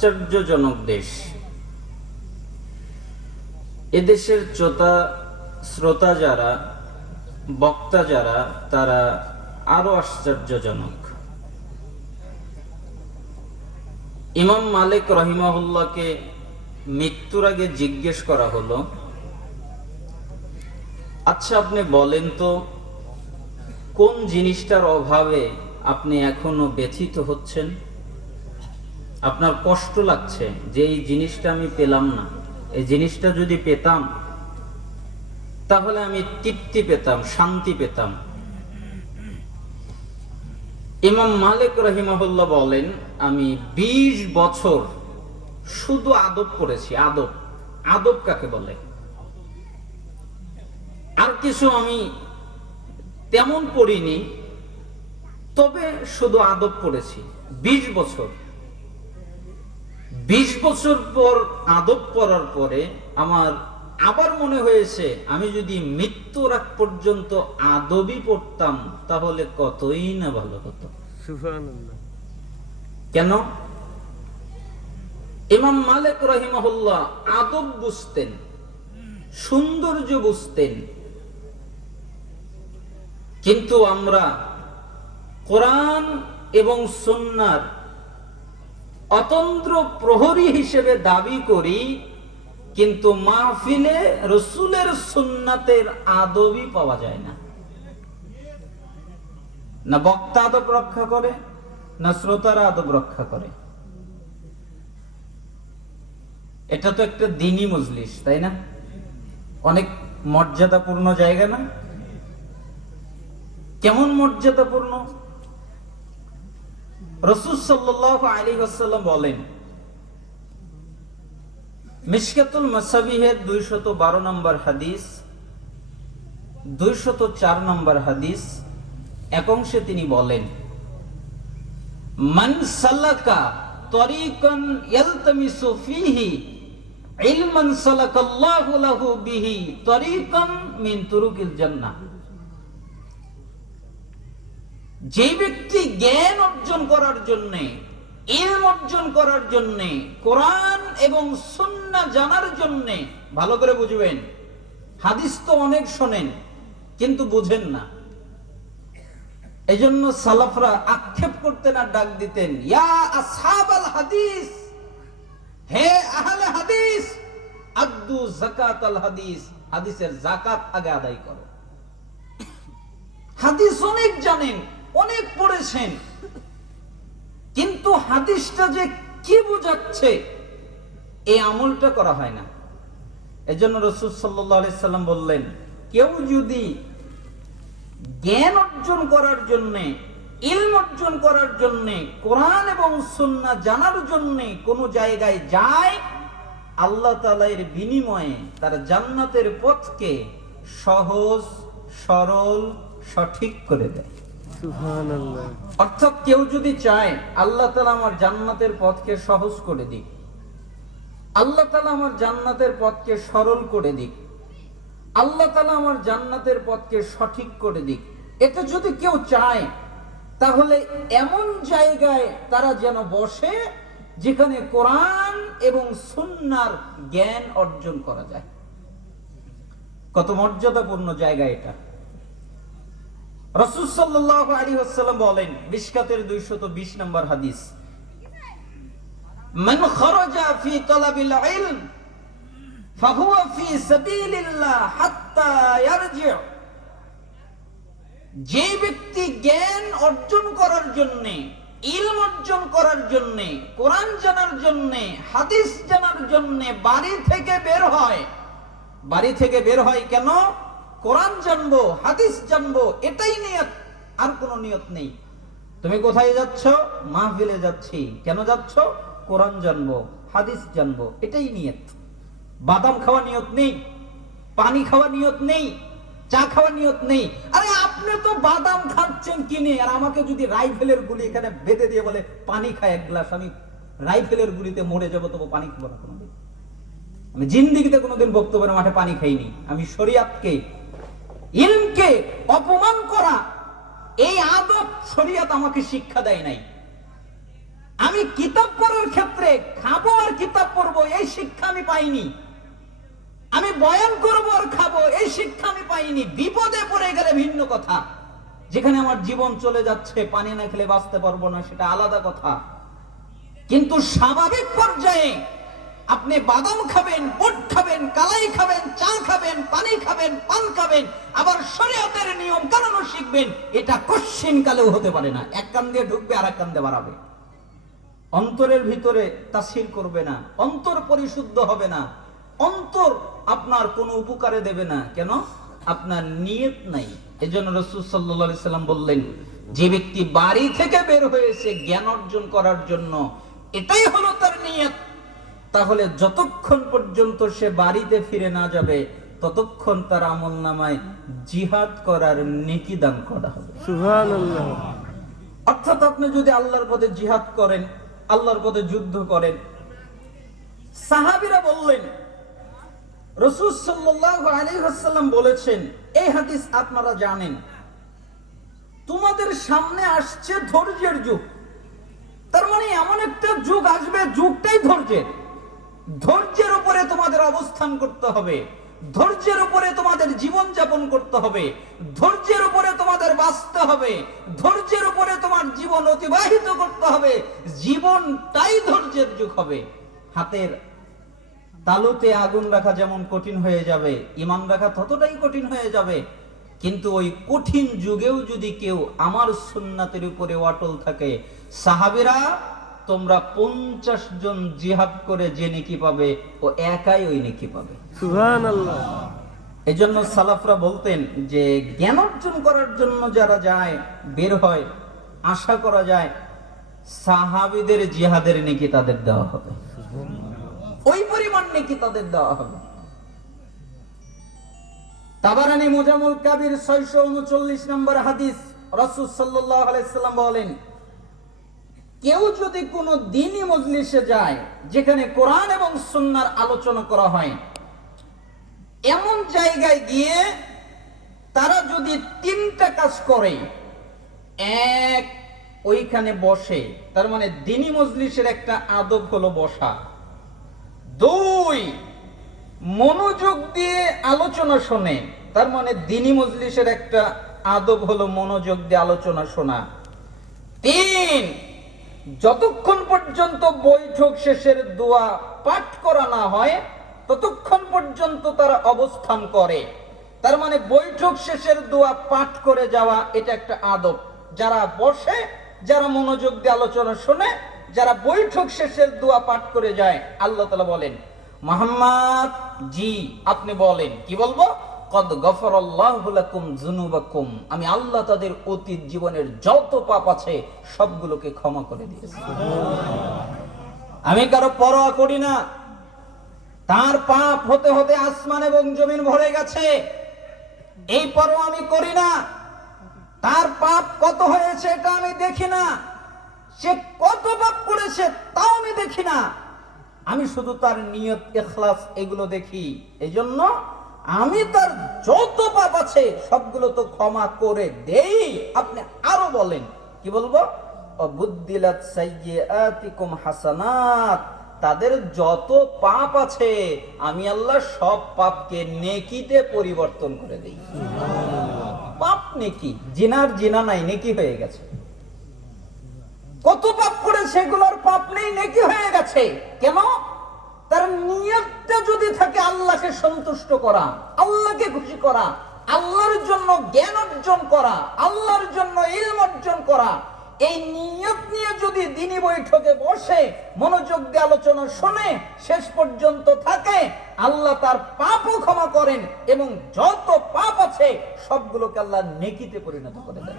আশ্চর্যজনক দেশ। এদেশের শ্রোতা যারা, বক্তা যারা, তারা আরো আশ্চর্যজনক। ইমাম মালিক রহিমাহুল্লাহকে মৃত্যুর আগে জিজ্ঞেস করা হলো, আচ্ছা আপনি বলেন তো কোন জিনিসটার অভাবে আপনি এখনো ব্যথিত হচ্ছেন, আপনার কষ্ট লাগছে যে এই জিনিসটা আমি পেলাম না, এই জিনিসটা যদি পেতাম তাহলে আমি তৃপ্তি পেতাম, শান্তি পেতাম। ইমাম মালিক রহিমাহুল্লাহ বলেন, আমি 20 বছর শুধু আদব করেছি। আদব, আদব কাকে বলে? আর কিছু আমি তেমন পড়িনি, তবে শুধু আদব পড়েছি 20 বছর। 20 বছর পর আদব পড়ার পরে আমার আবার মনে হয়েছে আমি যদি মৃত্যুর আগ পর্যন্ত আদবই পড়তাম তাহলে কতই না ভালো হতো। সুবহানাল্লাহ। কেন? ইমাম মালিক রাহিমাহুল্লাহ আদব বুঝতেন, সৌন্দর্য বুঝতেন, কিন্তু আমরা কোরআন এবং সুন্নাহর অতন্দ্র প্রহরী হিসেবে দাবি করি, কিন্তু মাহফিলে রাসূলের সুন্নাতের আদবই পাওয়া যায় না। না বক্তা আদব রক্ষা করে, না শ্রোতারা আদব রক্ষা করে। এটা তো একটা দ্বীনি মজলিস, তাই না? অনেক মর্যাদাপূর্ণ জায়গা না? কেমন মর্যাদাপূর্ণ? রাসূল সাল্লাল্লাহু আলাইহি ওয়াসাল্লাম বলেন, মিশকাতুল মাসাবিহের 212 নম্বর হাদিস, 204 নম্বর হাদিস, এক অংশে তিনি বলেন, মান সালাকা তরিকান ইয়ালতামিসু ফিহি ইলমান সালাকাল্লাহু লাহু বিহি তরিকান মিন তুরুকিল জান্নাহ। যে ব্যক্তি জ্ঞান অর্জন করার জন্য, ইলম অর্জন করার জন্য, কোরআন এবং সুন্নাহ জানার জন্য, ভালো করে বুঝবেন, হাদিস তো অনেক শোনেন কিন্তু বুঝেন না। এজন্য সালাফরা আক্ষেপ করতেন আর ডাক দিতেন, ইয়া আসহাবাল হাদিস, হে আহলে হাদিস, আদ্দু যাকাতাল হাদিস, হাদিসের যাকাত আগে আদায় করো। হাদিস অনেক জানেন, অনেক পড়েছেন, কিন্তু হাদিসটা যে কি বোঝাচ্ছে এই আমলটা করা হয় না। এজন্য রাসূল সাল্লাল্লাহু আলাইহি সাল্লাম বললেন, কেউ যদি জ্ঞান অর্জন করার জন্য, ইলম অর্জন করার জন্য, কোরআন এবং সুন্নাহ জানার জন্য কোন জায়গায় যায়, আল্লাহ তাআলা এর বিনিময়ে তার জান্নাতের পথকে সহজ, সরল, সঠিক করে দেয়। সুবহানাল্লাহ। অর্থাৎ কেউ যদি চায় আল্লাহ তাআলা আমার জান্নাতের পথকে সহজ করে দিক, আল্লাহ তাআলা আমার জান্নাতের পথকে সরল করে দিক, আল্লাহ তাআলা আমার জান্নাতের পথকে সঠিক করে দিক, এটা যদি কেউ চায়, তাহলে এমন জায়গায় তারা যেন বসে যেখানে কোরআন এবং সুন্নাহর জ্ঞান অর্জন করা যায়। কত মর্যাদাপূর্ণ জায়গা এটা। রাসূল সাল্লাল্লাহু আলাইহি ওয়াসাল্লাম বলেন, মিশকাতের 220 নম্বর হাদিস, মান খারাজা ফি তালাবিল ইলম ফাহুয়া ফি সাবিলিল্লাহ হাত্তা ইয়ারজি। যে ব্যক্তি জ্ঞান অর্জন করার জন্য, ইলম অর্জন করার জন্য, কোরআন জানার জন্য, হাদিস জানার জন্য বাড়ি থেকে বের হয়, বাড়ি থেকে বের হয় কেন? কোরআন জানবো, হাদিস জানবো, এটাই নিয়ত, আর কোনো নিয়ত নেই। তুমি কোথায় যাচ্ছ? মাহফিলে যাচ্ছি। কেন যাচ্ছ? কোরআন জানবো, হাদিস জানবো, এটাই নিয়ত। বাদাম খাওয়া নিয়ত নেই, পানি খাওয়া নিয়ত নেই, চা খাওয়া নিয়ত নেই। আরে আপনি তো বাদাম খাচ্ছেন কিনে, আর আমাকে যদি রাইফেলের গুলি এখানে বেঁধে দিয়ে বলে পানি খায় এক গ্লাস, আমি রাইফেলের গুলিতে মরে যাবো, তবু পানি খাবো না কোনোদিন। আমি জিন্দেগিতে কোনোদিন বক্তব্যের মাঠে পানি খাইনি। আমি শরিয়াতকে, ইলমকে অপমান করা, এই আদব শরিয়াত আমাকে শিক্ষা দেয় নাই। আমি কিতাব পড়ার ক্ষেত্রে খাবো আর কিতাব পড়বো এই শিক্ষা আমি পাইনি। আমি বয়ান করবো আর খাবো এই শিক্ষা আমি পাইনি। বিপদে পড়ে গেলে ভিন্ন কথা, যেখানে আমার জীবন চলে যাচ্ছে, পানি না খেলে বাঁচতে পারবো না, সেটা আলাদা কথা। কিন্তু স্বাভাবিক পর্যায়ে আপনি বাদাম খাবেন, বুট খাবেন, কালাই খাবেন, চা খাবেন, পানি খাবেন, পান খাবেন, আবার শরীয়তের নিয়ম কানুনও শিখবেন, এটা কশ্চিন কালেও হতে পারে না। এক কান দিয়ে ঢুকবে আর এক কান দিয়ে বাড়াবে, অন্তরের ভিতরে তাসির করবে না, অন্তর পরিশুদ্ধ হবে না, অন্তর আপনার কোনো উপকারে দেবে না। কেন? আপনার নিয়ত নাই। এজন্য রাসূল সাল্লাল্লাহু আলাইহি সাল্লাম বললেন, যে ব্যক্তি বাড়ি থেকে বের হয়েছে জ্ঞান অর্জন করার জন্য, এটাই হলো তার নিয়ত, তাহলে যতক্ষণ পর্যন্ত সে বাড়িতে ফিরে না যাবে ততক্ষণ তার আমলনামায় জিহাদ করার নেকি দান করা হবে। সুবহানাল্লাহ। অর্থাৎ আপনি যদি আল্লাহর পথে জিহাদ করেন, আল্লাহর পথে যুদ্ধ করেন। সাহাবীরা বললেন, রাসূল সাল্লাল্লাহু আলাইহি ওয়াসাল্লাম বলেছেন, এই হাদিস আপনারা জানেন, তোমাদের সামনে আসছে ধৈর্যের যুগ। তার মানে এমন একটা যুগ আসবে, যুগটাই ধৈর্যের। ধৈর্যের উপরে তোমাদের অবস্থান করতে হবে, ধৈর্যের উপরে তোমাদের জীবন যাপন করতে হবে, ধৈর্যের উপরে তোমাদের বাঁচতে হবে, ধৈর্যের উপরে তোমার জীবন অতিবাহিত করতে হবে। জীবনটাই ধৈর্যের যুগ হবে। হাতের তালুতে আগুন রাখা যেমন কঠিন হয়ে যাবে, ঈমান রাখা ততটাই কঠিন হয়ে যাবে। কিন্তু ওই কঠিন যুগেও যদি কেউ আমার সুন্নাতের উপরে অটল থাকে, সাহাবীরা তোমরা 50 জন জিহাদ করে যে নেকি পাবে, ও একাই ওই নেকি পাবে। সুবহানাল্লাহ। এজন্য সালাফরা বলতেন যে জ্ঞান অর্জন করার জন্য যারা যায়, বের হয়, আশা করা যায় সাহাবীদের জিহাদের নেকি তাদের দেওয়া হবে, ওই পরিমাণ নেকি তাদের দেওয়া হবে। তাবারানী মুজামুল কাবির 639 নম্বর হাদিস, রাসূল সাল্লাল্লাহু আলাইহি সাল্লাম বলেন, কেউ যদি কোনো দ্বীনি মজলিসে যায় যেখানে কোরআন এবং সুন্নাহর আলোচনা করা হয়, এমন জায়গায় গিয়ে তারা যদি 3টা কাজ করে, এক, ওইখানে বসে, তার মানে দ্বীনি মজলিসের একটা আদব হলো বসা। 2, মনোযোগ দিয়ে আলোচনা শোনে, তার মানে দ্বীনি মজলিসের একটা আদব হলো মনোযোগ দিয়ে আলোচনা শোনা। 3, যতক্ষণ পর্যন্ত বৈঠক শেষের দোয়া পাঠ করা না হয় ততক্ষণ পর্যন্ত তারা অবস্থান করে। তার মানে বৈঠক শেষের দোয়া পাঠ করে যাওয়া, এটা একটা আদব। যারা বসে, যারা মনোযোগ দিয়ে আলোচনা শোনে, যারা বৈঠক শেষের দোয়া পাঠ করে যায়, আল্লাহ তাআলা বলেন, মুহাম্মদ জি আপনি বলেন, কি বলবো? কদ গফরাল্লাহু লাকুম যুনুবাকুম, আমি আল্লাহ তাদের অতীত জীবনের যত পাপ আছে সবগুলোকে ক্ষমা করে দিয়েছি। আমি কারো পরোয়া করি না, তার পাপ হতে হতে আসমান এবং জমিন ভরে গেছে, এই পরোয়া আমি করি না। তার পাপ কত হয়েছে এটা আমি দেখি না, সে কত পাপ করেছে তাও আমি দেখি না, আমি শুধু তার নিয়ত, ইখলাস এগুলো দেখি। এজন্য আমি তার যত পাপ আছে সবগুলো তো ক্ষমা করে দেই। আপনি আরো বলেন, কি বলবো? বুদ্দিলাত সাইয়্যাতিকুম হাসানাত, তাদের যত পাপ আছে আমি আল্লাহ সব পাপকে নেকিতে পরিবর্তন করে দেই। পাপ নেকি, জিনার জিনা নাই, নেকি হয়ে গেছে। কত পাপ করে সেগুলোর পাপ নেই, নেকি হয়ে গেছে। কেন? তার নিয়তটা যদি থাকে আল্লাহকে সন্তুষ্ট করা, আল্লাহকে খুশি করা, আল্লাহর জন্য জ্ঞান অর্জন করা, আল্লাহর জন্য ইলম অর্জন করা, এই নিয়ত নিয়ে যদি দ্বীনি বৈঠকে বসে মনোযোগ দিয়ে আলোচনা শুনে শেষ পর্যন্ত থাকে, আল্লাহ তার পাপও ক্ষমা করেন এবং যত পাপ আছে সবগুলোকে আল্লাহ নেকিতে পরিণত করে দেন।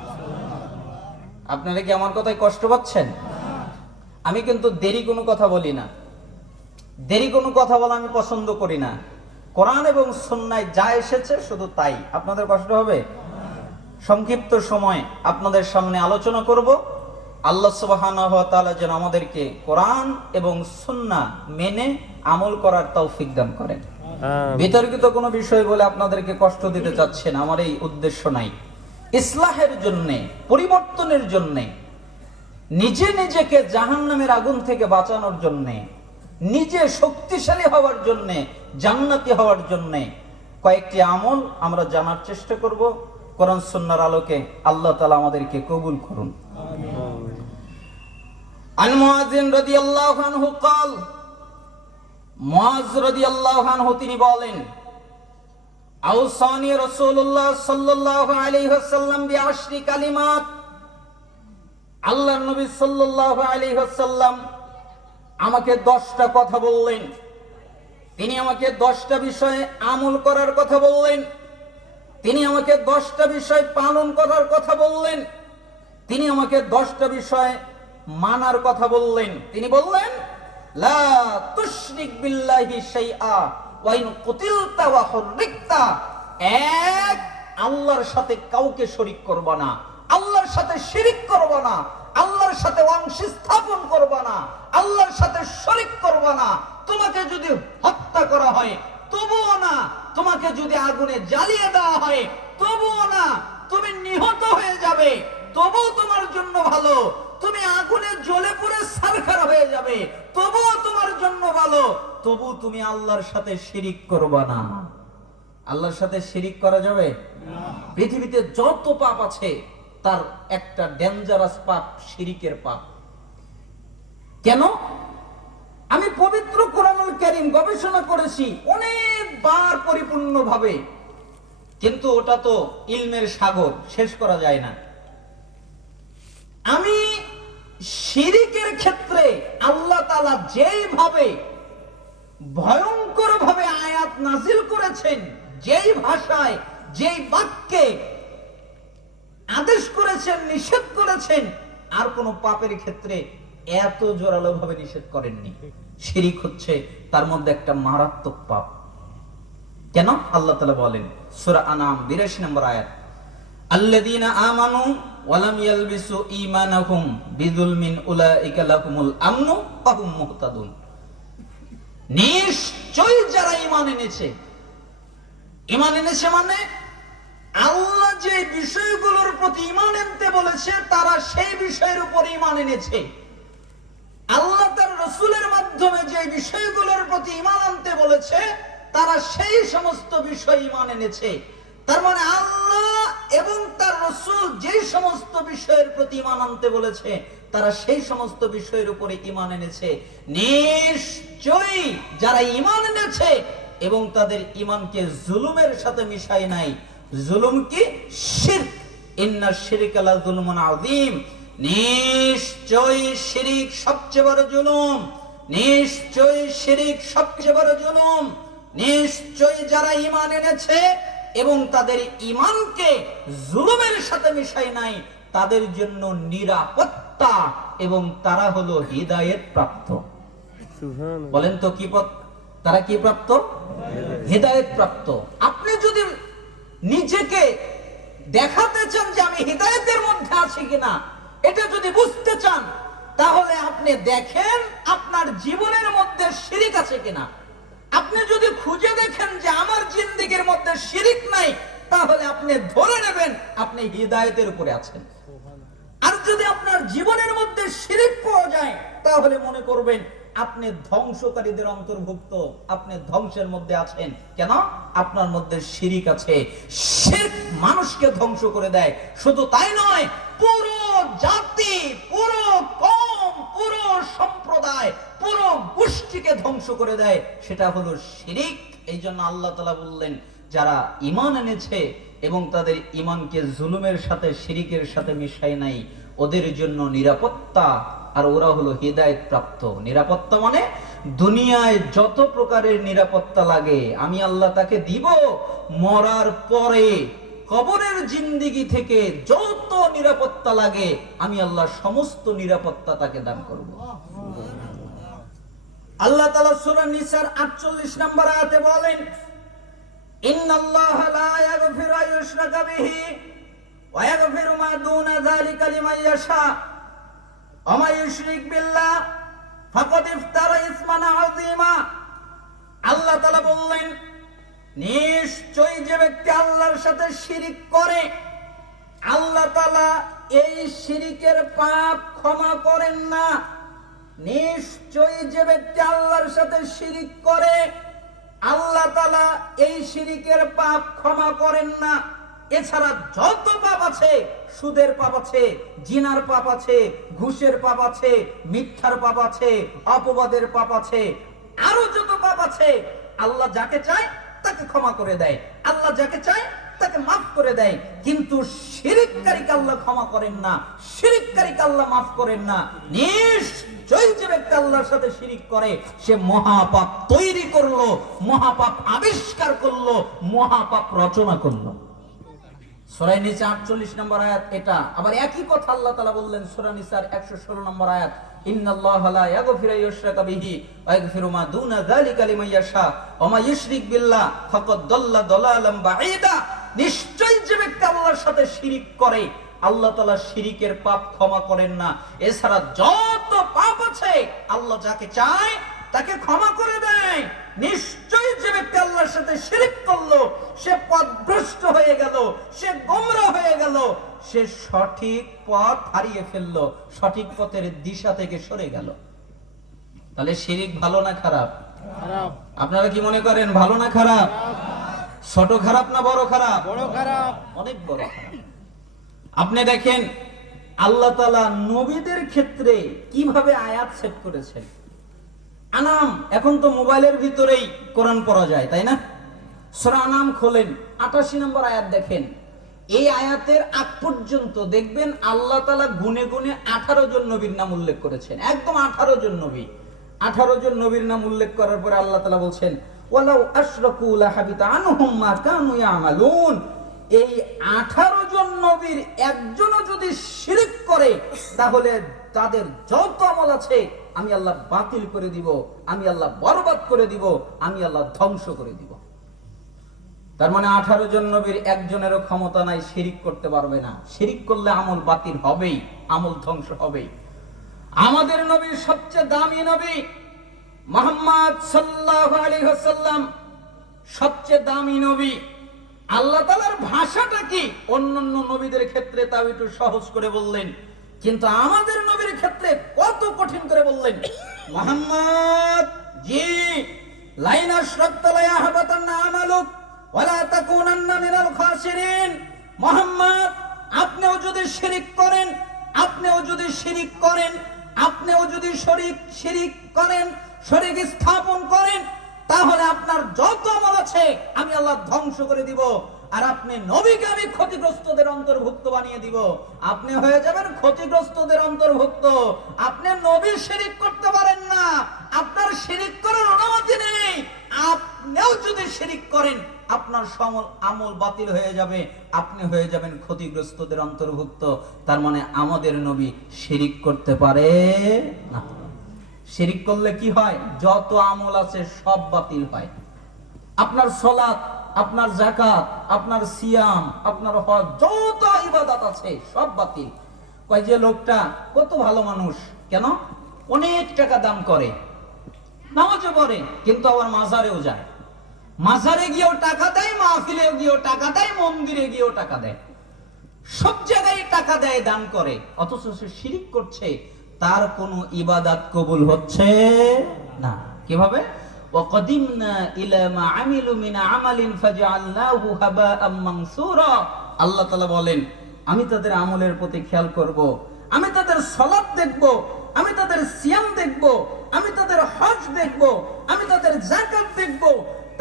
আপনারা কি আমার কথায় কষ্ট পাচ্ছেন? আমি কিন্তু দেরি কোনো কথা বলি না, দেরি কোনো কথা বলা আমি পছন্দ করি না। কোরআন এবং সুন্নায় যা এসেছে শুধু তাই। আপনাদের কষ্ট হবে? সংক্ষিপ্ত সময় আপনাদের সামনে আলোচনা করব। আল্লাহ সুবহানাহু ওয়া তাআলা যেন আমাদেরকে কোরআন এবং সুন্নাহ মেনে আমল করার তৌফিক দান করেন। বিতর্কিত কোনো বিষয় বলে আপনাদেরকে কষ্ট দিতে চাচ্ছি না, আমার এই উদ্দেশ্য নাই। ইসলাহের জন্যে, পরিবর্তনের জন্যে নিজে নিজেকে জাহান্নামের আগুন থেকে বাঁচানোর জন্য, নিজে শক্তিশালী হওয়ার জন্য, জান্নাতি হওয়ার জন্য কয়েকটি আমল আমরা জানার চেষ্টা করব। কোরআন সুন্নাহর আলোকে আল্লাহ তাআলা আমাদেরকে কবুল করুন। আমিন। আন মুআয রাদিয়াল্লাহু আনহু قال, মুআয রাদিয়াল্লাহু আনহু তিনি বলেন, আওসানি রাসূলুল্লাহ সাল্লাল্লাহু আলাইহি ওয়াসাল্লাম বিআশরি কালিমাত, আল্লাহর নবী সাল্লাল্লাহু আলাইহি ওয়াসাল্লাম আমাকে 10টা কথা বললেন। তিনি আমাকে 10টা বিষয়ে আমল করার কথা বললেন। তিনি আমাকে 10টা বিষয় পালন করার কথা বললেন। তিনি আমাকে 10টা বিষয় মানার কথা বললেন। তিনি বললেন, লা তুশরিক বিল্লাহি শাইআ ওয়া ইন কুতিলতা ওয়া হুররিকতা, এক, আল্লাহর সাথে কাউকে শরীক করবা না, আল্লাহর সাথে শিরিক করবা না, আল্লাহর সাথে অংশ স্থাপন করবা না, আল্লাহর সাথে শরীক করবা না। তোমাকে যদি হত্যা করা হয় তবুও না, তোমাকে যদি আগুনে জ্বালিয়ে দেওয়া হয় তবুও না, তুমি নিহত হয়ে যাবে তবুও তোমার জন্য ভালো, তুমি আগুনে জ্বলে পুড়ে ছারখার হয়ে যাবে তবুও তোমার জন্য ভালো, তবু তুমি আল্লাহর সাথে শিরিক করবা না। আল্লাহর সাথে শিরিক করা যাবে না। পৃথিবীতে যত পাপ আছে তার একটা ডেঞ্জারাস পাপ শিরিকের পাপ। কেন? আমি পবিত্র কোরআনুল কারীম গবেষণা করেছি অনেকবার পরিপূর্ণভাবে, কিন্তু ওটা তো ইলমের সাগর, শেষ করা যায় না। আমি শিরিকের ক্ষেত্রে আল্লাহ তাআলা যেইভাবে ভয়ঙ্কর ভাবে আয়াত নাজিল করেছেন, যেই ভাষায়, যেই বাক্যে আদেশ করেছেন, নিষেধ করেছেন, আর কোন পাপের ক্ষেত্রে এত জোরালো ভাবে নিষেধ করেননি। শিরিক হচ্ছে তার মধ্যে একটা মারাত্মক পাপ। কেন? আল্লাহ তাআলা বলেন সূরা আনাম 82 নম্বর আয়াত, আল্লাযীনা আমানু ওয়া লাম ইয়ালবিসু ঈমানাহুম বিযুলমিন উলাইকা লাহুমুল আমনু ওয়া হুম মুহতাদুন। নিশ্চয়ই যারা ঈমান এনেছে, ঈমান এনেছে মানে আল্লাহ যে বিষয়গুলোর প্রতি ঈমান আনতে বলেছে তারা সেই বিষয়ের উপর ঈমান এনেছে। আল্লাহ তার রাসূলের মাধ্যমে যে বিষয়গুলোর প্রতি ঈমান আনতে বলেছে তারা সেই সমস্ত বিষয় ঈমান এনেছে। তার মানে আল্লাহ এবং তার রাসূল যে সমস্ত বিষয়ের প্রতি ঈমান আনতে বলেছে তারা সেই সমস্ত বিষয়ের উপরে ঈমান এনেছে। নিশ্চয়ই যারা ঈমান এনেছে এবং তাদের ঈমানকে জুলুমের সাথে মিশায় নাই। জুলুম কি? শিরক। ইন্নাশ শিরকা লা যুলমুন আযীম। নিশ্চয়ই শিরিক সবচেয়ে বড় জুলুম। নিশ্চয়ই শিরিক সবচেয়ে বড় জুলুম। নিশ্চয়ই যারা ঈমান এনেছে এবং তাদের ঈমানকে জুলুমের সাথে মিশায় নাই তাদের জন্য নিরাপত্তা এবং তারা হলো হিদায়াত প্রাপ্ত। সুবহানাল্লাহ। বলেন তো কি পথ? তারা কি প্রাপ্ত? হিদায়াত প্রাপ্ত। আপনি যদি নিজেকে দেখাতে চান যে আমি হিদায়াতের মধ্যে আছি কিনা, এটা যদি বুঝতে চান তাহলে আপনি দেখেন আপনার জীবনের মধ্যে শিরিক আছে কিনা। আপনি যদি খুঁজে দেখেন যে আমার জিন্দেগির মধ্যে শিরিক নাই, তাহলে আপনি ধরে নেবেন আপনি হিদায়াতের উপরে আছেন। আর যদি আপনার জীবনের মধ্যে শিরিক পাওয়া যায় তাহলে মনে করবেন আপনি ধ্বংসকারীদের অন্তর্ভুক্ত, আপনি ধ্বংসের মধ্যে আছেন। কেন? আপনার মধ্যে শিরিক আছে। শিরক মানুষকে ধ্বংস করে দেয়। শুধু তাই নয়, পুরো জাতি, পুরো কওম, পুরো সম্প্রদায়, পুরো গোষ্ঠীকে ধ্বংস করে দেয়। সেটা হলো শিরিক। এই জন্য আল্লাহ তাআলা বললেন যারা ঈমান এনেছে এবং তাদের ঈমানকে জুলুমের সাথে, শিরিকের সাথে মিশায় নাই, ওদের জন্য নিরাপত্তা, আর ওরা হলো হিদায়াত প্রাপ্ত। নিরাপত্তা মানে দুনিয়ায় যত প্রকারের নিরাপত্তা লাগে আমি আল্লাহ তাকে দিব, মরার পরে কবরের জিন্দেগি থেকে যত নিরাপত্তা লাগে আমি আল্লাহ সমস্ত নিরাপত্তা তাকে দান করব। আল্লাহ তাআলা সূরা নিসার 48 নম্বর আয়াতে বলেন, ইন্নাল্লাহা লা ইয়াগফিরু আন ইউশরাকা বিহি ওয়া ইয়াগফিরু মা দুনা যালিকা লিমান ইয়াশা ওয়া মা ইউশরিক বিল্লাহ ফাকাদ ইফতারা ইসমান আযীমা। আল্লাহ তাআলা বললেন নিশ্চয়ই যে ব্যক্তি আল্লাহর সাথে শিরিক করে, আল্লাহ তাআলা এই শিরিকের পাপ ক্ষমা করেন না। নিশ্চয়ই যে ব্যক্তি আল্লাহর সাথে শিরিক করে আল্লাহ তাআলা এই শিরিকের পাপ ক্ষমা করেন না। এছাড়া যত পাপ আছে, সুদের পাপ আছে, জিনার পাপ আছে, ঘুষের পাপ আছে, মিথ্যার পাপ আছে, অপবাদের পাপ আছে, আরো যত পাপ আছে, আল্লাহ যাকে চায় তাকে ক্ষমা করে দেয়, আল্লাহ যাকে চায় তাকে মাফ করে দেয়। কিন্তু শিরিককারীকে আল্লাহ ক্ষমা করেন না, শিরিককারীকে আল্লাহ মাফ করেন না। নিশ্চয়ই যে ব্যক্তি আল্লাহর সাথে শিরিক করে সে মহাপাপ তৈরি করলো, মহাপাপ আবিষ্কার করলো, মহাপাপ রচনা করলো। সূরা নিসা 48 নম্বর আয়াত এটা। আবার একই কথা আল্লাহ তাআলা বললেন সূরা নিসার 116 নম্বর আয়াত, ইন্নাল্লাহা লা ইয়াগফিরু ইউশরাকা বিহি ওয়া ইয়াগফিরু মা দুনা যালিকা লিমান ইয়াশা ওয়া মা ইউশরিক বিল্লাহ ফাকাদ দাল্লা দালালাম বাঈদা। নিশ্চয়ই যে ব্যক্তি আল্লাহর সাথে শিরিক করে আল্লাহ তাআলা শিরিকের পাপ ক্ষমা করেন না। এছাড়া যত পাপ আছে আল্লাহ যাকে চায় তাকে ক্ষমা করে দেয়। নিশ্চয়ই যে ব্যক্তি আল্লাহর সাথে শিরিক করলো সে পথভ্রষ্ট হয়ে গেল, সে গোমরা হয়ে গেল, সে সঠিক পথ হারিয়ে ফেললো, সঠিক পথের দিশা থেকে সরে গেল। তাহলে শিরিক ভালো না খারাপ? খারাপ। আপনারা কি মনে করেন ভালো না খারাপ? ছোট খারাপ না বড় খারাপ? বড় খারাপ, অনেক বড় খারাপ। আপনি দেখেন আল্লাহ তাআলা নবীদের ক্ষেত্রে কিভাবে আয়াত সেট করেছেন। আনাম, এখন তো মোবাইলের ভিতরেই কোরআন পড়া যায়, তাই না? সূরা আনাম খোলেন, 88 নম্বর আয়াত দেখেন। এই আয়াতের আগ পর্যন্ত দেখবেন আল্লাহ তাআলা গুনে গুনে 18 জন নবীর নাম উল্লেখ করেছেন। একদম 18 জন নবী। 18 জন নবীর নাম উল্লেখ করার পরে আল্লাহ তাআলা বলছেন, ওয়ালাউ আশরাকু লাহাবিতা আনহুম মা কানু ইয়ামালুন। এই 18 জন নবীর একজনও যদি শিরক করে তাহলে তাদের যত আমল আছে আমি আল্লাহ বাতিল করে দিব, আমি আল্লাহ বরবাদ করে দিব, আমি আল্লাহ ধ্বংস করে দিব। তার মানে 18 জন নবীর একজনেরও ক্ষমতা নাই শিরিক করতে পারবে না। শিরিক করলে আমল বাতিল হবেই, আমল ধ্বংস হবেই। আমাদের নবী সবচেয়ে দামি নবী মুহাম্মদ সাল্লাল্লাহু আলাইহি ওয়াসাল্লাম, সবচেয়ে দামি নবী। আল্লাহ তাআলার ভাষাটা কি অন্যান্য নবীদের ক্ষেত্রে তাও একটু সহজ করে বললেন, কিন্তু আমাদের নবীর ক্ষেত্রে কত কঠিন করে বললেন। মুহাম্মদ জি লাইন আশরাকতা লা ইয়াহবাতান্না আমালুক ওয়া লা তাকুনান্না মিনাল খাসিরিন। মুহাম্মদ আপনিও যদি শিরিক করেন, আপনিও যদি শিরিক করেন, আপনিও যদি শিরিক করেন, শরীক স্থাপন করেন, তাহলে আপনার যত আমল আছে আমি আল্লাহ ধ্বংস করে দিব। আর আপনি নবীকে আমি ক্ষতিগ্রস্তদের অন্তর্ভুক্ত বানিয়ে দিব, আপনি হয়ে যাবেন ক্ষতিগ্রস্তদের অন্তর্ভুক্ত। আপনি নবী শিরিক করতে পারেন না, আপনার শিরিক করার অনুমতি নেই। আপনিও যদি শিরিক করেন আপনার আমল বাতিল হয়ে যাবে, আপনি হয়ে যাবেন ক্ষতিগ্রস্তদের অন্তর্ভুক্ত। তার মানে আমাদের নবী শিরিক করতে পারে না। শিরিক করলে কি হয়? যত আমল আছে সব বাতিল হয়। আপনার সালাত, আপনার যাকাত, আপনার সিয়াম, আপনার হজ, যত ইবাদত আছে সব বাতিল। কয় যে লোকটা কত ভালো মানুষ, কেন অনেক টাকা দান করে, নামাজও পড়ে, কিন্তু আবার মাজারেও যায়, মাজারে গিয়েও টাকা দেয়, মাহফিলে গিয়েও টাকা দেয়, মন্দিরে গিয়েও টাকা দেয়, সব জায়গায় টাকা দেয়, দান করে, অথচ সে শিরিক করছে, তার কোনো ইবাদত কবুল হচ্ছে না। কিভাবে? ওয়াকাদিমনা ইলা মা আমিলু মিন আমালিন ফাজআলনাহু হাবাআম মানসুরা। আল্লাহ তাআলা বলেন, আমি তাদের আমলের প্রতি খেয়াল করব, আমি তাদের সালাত দেখব, আমি তাদের সিয়াম দেখব, আমি তাদের হজ দেখব, আমি তাদের যাকাত দেখব,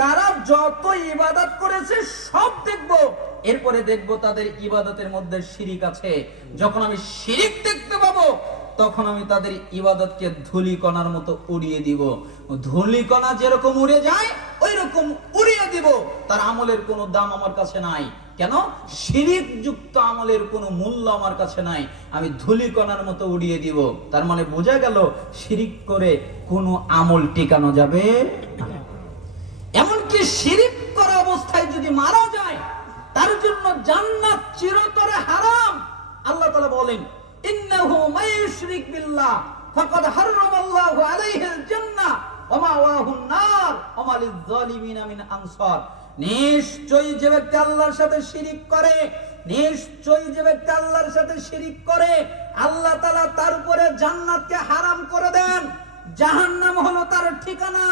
তারা যত ইবাদত করেছে সব দেখব। এরপরে দেখব তাদের ইবাদতের মধ্যে শিরিক আছে। যখন আমি শিরিক দেখতে পাবো তখন আমি তাদের ইবাদতকে ধূলিকণার মতো উড়িয়ে দিব। ধূলিকণা যেরকম উড়ে যায় ওই রকম উড়িয়ে দিব। তার আমলের কোনো দাম আমার কাছে নাই। কেন? শিরিক যুক্ত আমলের কোনো মূল্য আমার কাছে নাই, আমি ধূলিকণার মতো উড়িয়ে দিব। তার মানে বোঝা গেল শিরিক করে কোনো আমল টিকানো যাবে না। এমনকি শিরিক করা অবস্থায় যদি মারা যায় তার জন্য জান্নাত চিরতরে হারাম। আল্লাহ তাআলা বলেন, ইন্নাহু মাইয়ুশরিক বিল্লাহ ফাকাদ হারামাল্লাহু আলাইহিল জান্নাহ ওয়া মাওয়াহুন নার ওয়া মা লিয-যালিমিনা মিন আনসার। নিশ্চয়ই যে ব্যক্তি আল্লাহর সাথে শিরিক করে, নিশ্চয়ই যে ব্যক্তি আল্লাহর সাথে শিরিক করে, আল্লাহ তাআলা তার উপরে জান্নাতকে হারাম করে দেন, জাহান্নাম হলো তার ঠিকানা।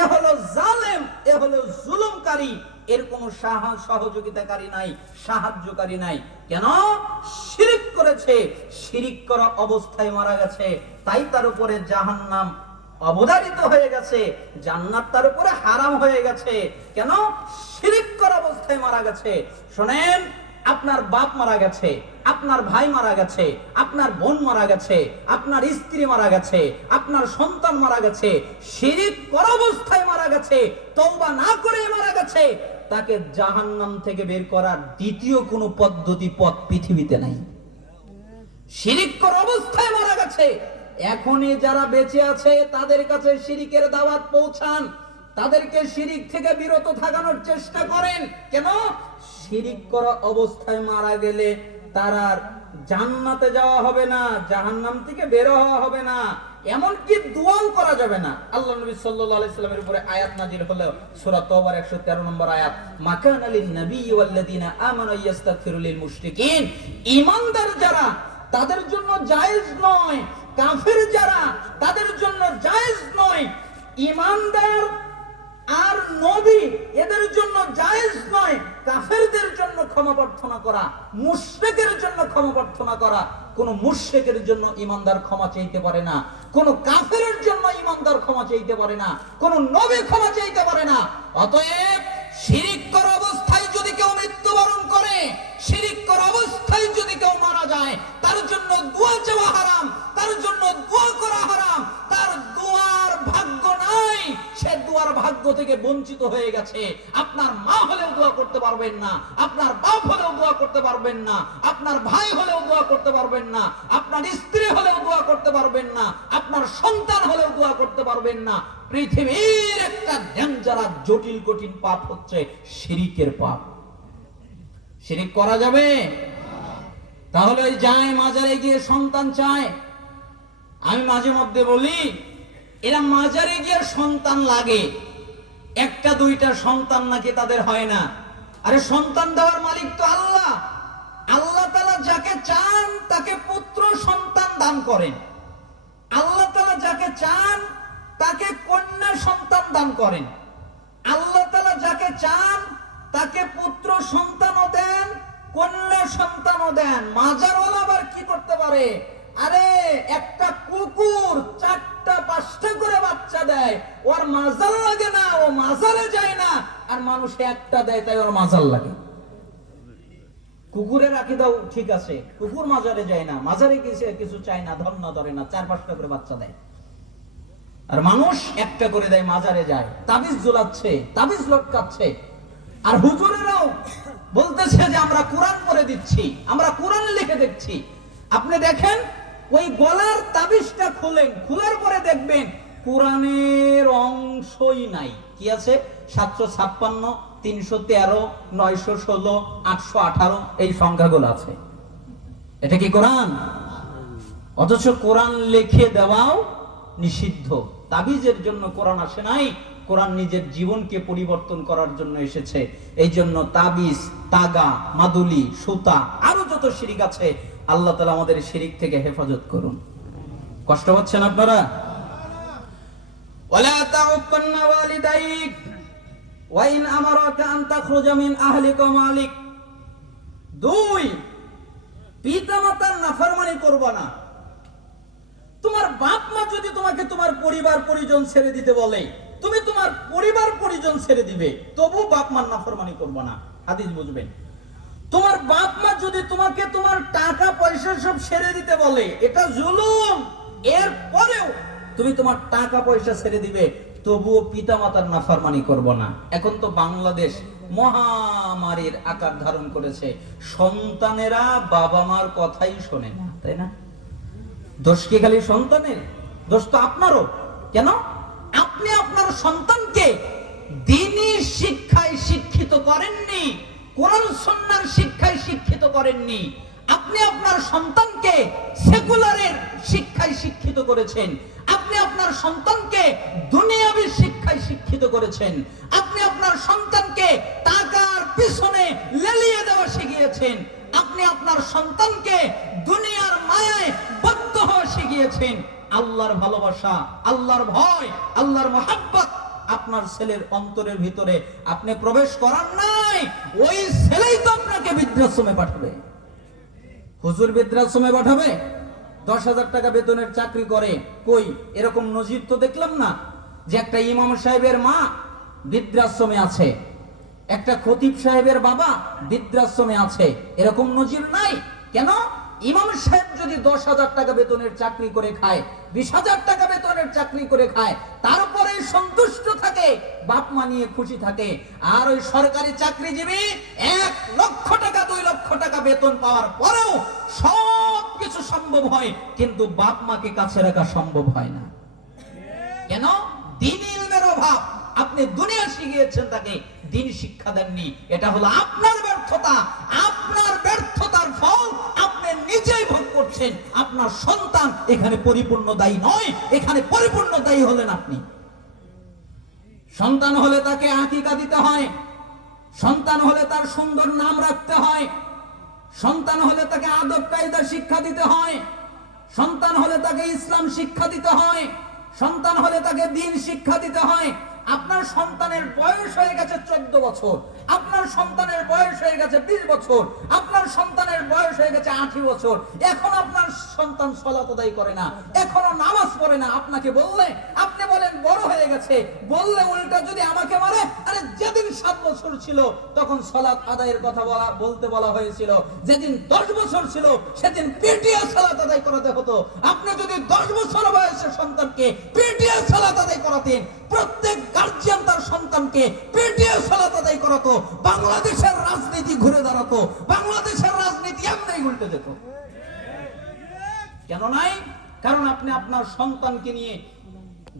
এ হলো জালেম, এ হলো জুলুমকারী, এর কোনো সহযোগিতাকারী নাই, সাহায্যকারী নাই। কেন? শিরিক করেছে, শিরিক করা অবস্থায় মারা গেছে, তাই তার উপরে জাহান্নাম অবধারিত হয়ে গেছে, জান্নাত তার উপরে হারাম হয়ে গেছে। কেন? শিরিক করা অবস্থায় মারা গেছে। শোনেন, আপনার বাপ মারা গেছে, আপনার ভাই মারা গেছে, আপনার বোন মারা গেছে, আপনার স্ত্রী মারা গেছে, আপনার সন্তান মারা গেছে, শিরিক করা অবস্থায় মারা গেছে, তওবা না করে মারা গেছে, তাকে জাহান্নাম থেকে বের করার দ্বিতীয় কোনো পথ পৃথিবীতে নাই। শিরিক করা অবস্থায় মারা গেছে। এখনই যারা বেঁচে আছে তাদের কাছে শিরিকের দাওয়াত পৌঁছান, তাদেরকে শিরিক থেকে বিরত থাকানোর চেষ্টা করেন। কেন? শিরিক করা অবস্থায় মারা গেলে তার আর জান্নাতে যাওয়া হবে না, জাহান্নাম থেকে বের হওয়া হবে না, এমনকি দোয়াও করা যাবে না। আল্লাহ নবী সাল্লাল্লাহু আলাইহি সাল্লামের উপরে আয়াত নাযিল হলো, সূরা তাওবার 113 নম্বর আয়াত, মাকানা লিন নাবিয়্যি ওয়াল্লাযিনা আমানু ইস্তাগফিরু লিল মুশরিকিন। ঈমানদার যারা তাদের জন্য জায়েজ নয়, কাফের যারা তাদের জন্য জায়েজ নয়। ঈমানদার আর নবী এদের জন্য জায়েজ নয় কাফেরদের জন্য ক্ষমা প্রার্থনা করা, মুশরিকের জন্য ক্ষমা প্রার্থনা করা। কোন মুশরিকের জন্য ঈমানদার ক্ষমা চাইতে পারে না, কোন কাফেরের জন্য ঈমানদার ক্ষমা চাইতে পারে না, কোন নবী ক্ষমা চাইতে পারে না। অতএব শিরিক করা অবস্থায় যদি কেউ মৃত্যুবরণ করে, শিরিক করা অবস্থায় যদি কেউ মারা যায়, তার জন্য দোয়া চাওয়া হারাম, তার জন্য দোয়া করা হারাম, তার দোয়ার ভাগ্য নাই, সে দোয়ার ভাগ্য থেকে বঞ্চিত হয়ে গেছে। আপনার মা হলেও দোয়া করতে পারবেন না, আপনার বাপ হলেও দোয়া করতে পারবেন না, আপনার ভাই হলেও দোয়া করতে পারবেন না, আপনার স্ত্রী হলেও দোয়া করতে পারবেন না, আপনার সন্তান হলেও দোয়া করতে পারবেন না। পৃথিবীর একটা ডেঞ্জারাস জটিল কঠিন পাপ হচ্ছে শিরিকের পাপ। শিরিক করা যাবে? তাহলে যায় মাজারে গিয়ে সন্তান চায়। আমি মাঝে মধ্যে বলি, এরা মাজারে গিয়ে সন্তান লাগে, একটা দুইটা সন্তান নাকি তাদের হয় না। আরে সন্তান দেওয়ার মালিক তো আল্লাহ। আল্লাহ তাআলা যাকে চান তাকে পুত্র সন্তান দান করেন, আল্লাহ তাআলা যাকে চান তাকে কন্যা সন্তান দান করেন, আল্লাহ তাআলা যাকে চান তাকে পুত্র সন্তানও দেন, কন্যা সন্তানও দেন। মাজারওয়ালা আবার কি করতে পারে? আরে একটা কুকুর 4টা 5টা করে বাচ্চা দেয়, ওর মাজার লাগে না, ও মাজারে যায় না। আর মানুষ একটা দেয় তাই ওর মাজার লাগে। কুকুরে রাখি দাও ঠিক আছে, কুকুর মাজারে যায় না, মাজারে কিছু চায় না, ধর্ম ধরে না, 4-5টা করে বাচ্চা দেয়। আর মানুষ একটা করে দেয়, মাজারে যায়, তাবিজ ঝুলাচ্ছে, তাবিজ লটকাচ্ছে। আর হুজুরেরাও বলতেছে যে আমরা কোরআন পড়ে দিচ্ছি, আমরা কোরআন লিখে দেখছি। আপনি দেখেন ওই গলার তাবিজটা খুলেন, খোলার পরে দেখবেন কোরআনের অংশই নাই। কি আছে? 756, 313, 916, 818 এই সংখ্যাগুলো আছে। এটা কি কোরআন? অথচ কোরআন লিখে দেওয়াও নিষিদ্ধ। তাবিজের জন্য কোরআন আসে নাই, কোরআন নিজের জীবনকে পরিবর্তন করার জন্য এসেছে। এই জন্য তাবিজ, তাগা, মাদুলি, সুতা, আরো যত শিরিক আছে, আল্লাহ তাআলা আমাদের শিরিক থেকে হেফাজত করুন। কষ্ট পাচ্ছেন আপনারা? ওয়ালা তাউক্কান্না ওয়ালিদাইক ওয়া ইন আমারাকা আন তাখরুজা মিন আহলিকা মালিক। 2, পিতামাতার নাফরমানি করবা না। তোমার বাপ মা যদি তোমাকে তোমার পরিবার পরিজন ছেড়ে দিতে বলে, তুমি তোমার পরিবার পরিজন ছেড়ে দিবে, তবু বাপ মার নাফরমানি করবা না। হাদিস বুঝবেন। তোমার বাপ মা যদি তোমাকে তোমার টাকা পয়সা সব ছেড়ে দিতে বলে, এটা জুলুম, এরপরেও তুমি তোমার টাকা পয়সা ছেড়ে দিবে, তবুও পিতামাতার নাফরমানি করবো না। এখন তো বাংলাদেশ মহামারীর আকার ধারণ করেছে, সন্তানেরা বাবা মার কথাই শোনে না, তাই না? দোষ কি খালি সন্তানের? দোষ তো আপনারও। কেন? আপনি আপনার সন্তানকে দ্বীনি শিক্ষায় শিক্ষিত করেননি, কোরআন সুন্নাহর শিক্ষায় শিক্ষিত করেননি। আপনি আপনার সন্তানকে সেকুলারের শিক্ষায় শিক্ষিত করেছেন, আপনি আপনার সন্তানকে দুনিয়াবী শিক্ষায় শিক্ষিত করেছেন, আপনি আপনি আপনার সন্তানকে টাকার পিছনে লেলিয়ে দেওয়া শিখিয়েছেন, আপনি আপনার সন্তানকে দুনিয়ার মায়ায় বদ্ধ হওয়া শিখিয়েছেন। আল্লাহর ভালোবাসা, আল্লাহর ভয়, আল্লাহর মহব্বত আপনার ছেলের অন্তরের ভিতরে আপনি প্রবেশ করান নাই, ওই ছেলেই তো আপনাকে বৃদ্ধাশ্রমে পাঠাবে। হুজুর বৃদ্ধাশ্রমে পাঠাবে? 10,000 টাকা বেতনের চাকরি করে, কই এরকম নজির তো দেখলাম না যে একটা ইমাম সাহেবের মা বৃদ্ধাশ্রমে আছে, একটা খতিব সাহেবের বাবা বৃদ্ধাশ্রমে আছে, এরকম নজির নাই। কেন? ইমাম সাহেব যদি 10,000 টাকা বেতনের চাকরি করে খায়, 20,000 টাকা বেতনের চাকরি করে খায়, তারপরে সন্তুষ্ট থাকে, বাপ মা নিয়ে খুশি থাকে। আর ওই সরকারি চাকরিজীবী 1 লক্ষ টাকা 2 লক্ষ টাকা বেতন পাওয়ার পরেও সব কিছু সম্ভব হয়, কিন্তু বাপ মাকে কাছে রাখা সম্ভব হয় না। কেন? দ্বীন ইলমের অভাব। আপনি দুনিয়া শিখিয়েছেন, তাকে দ্বীন শিক্ষা দেননি। এটা হলো আপনার ব্যর্থতা। আপনার ব্যর্থতার ফল আপনি নিজেই ভোগ করছেন। আপনার সন্তান এখানে পরিপূর্ণ দায়ী নয়, এখানে পরিপূর্ণ দায়ী হলেন আপনি। সন্তান হলে তাকে আকিকা দিতে হয়, সন্তান হলে তার সুন্দর নাম রাখতে হয়, সন্তান হলে তাকে আদব কায়দা শিক্ষা দিতে হয়, সন্তান হলে তাকে ইসলাম শিক্ষা দিতে হয়, সন্তান হলে তাকে দ্বীন শিক্ষা দিতে হয়। আপনার সন্তানের বয়স হয়ে গেছে 14 বছর, আপনার সন্তানের বয়স হয়ে গেছে 20 বছর, আপনার সন্তানের বয়স হয়ে গেছে 8 বছর, এখন আপনার সন্তান সালাত আদায় করে না, এখনো নামাজ পড়ে না। আপনাকে বললে আপনি বলেন বড় হয়ে গেছে, বললে উল্টা যদি আমাকে বলে, আরে যেদিন 7 বছর ছিল তখন সালাত আদায়ের কথা বলতে বলা হয়েছিল, যেদিন 10 বছর ছিল সেদিন পেটিয়া সালাত আদায় করাতে হতো। আপনি যদি 10 বছর বয়সের সন্তানকে পেটিয়া সালাত আদায় করাতেন, প্রত্যেক গার্জিয়ান তার সন্তানকে পেটিয়া সালাত আদায় করাতো, বাংলাদেশের রাজনীতি ঘুরে দাঁড়াতো, বাংলাদেশের রাজনীতি এমনি উল্টে যেত। কেন নাই? কারণ আপনি আপনার সন্তানকে নিয়ে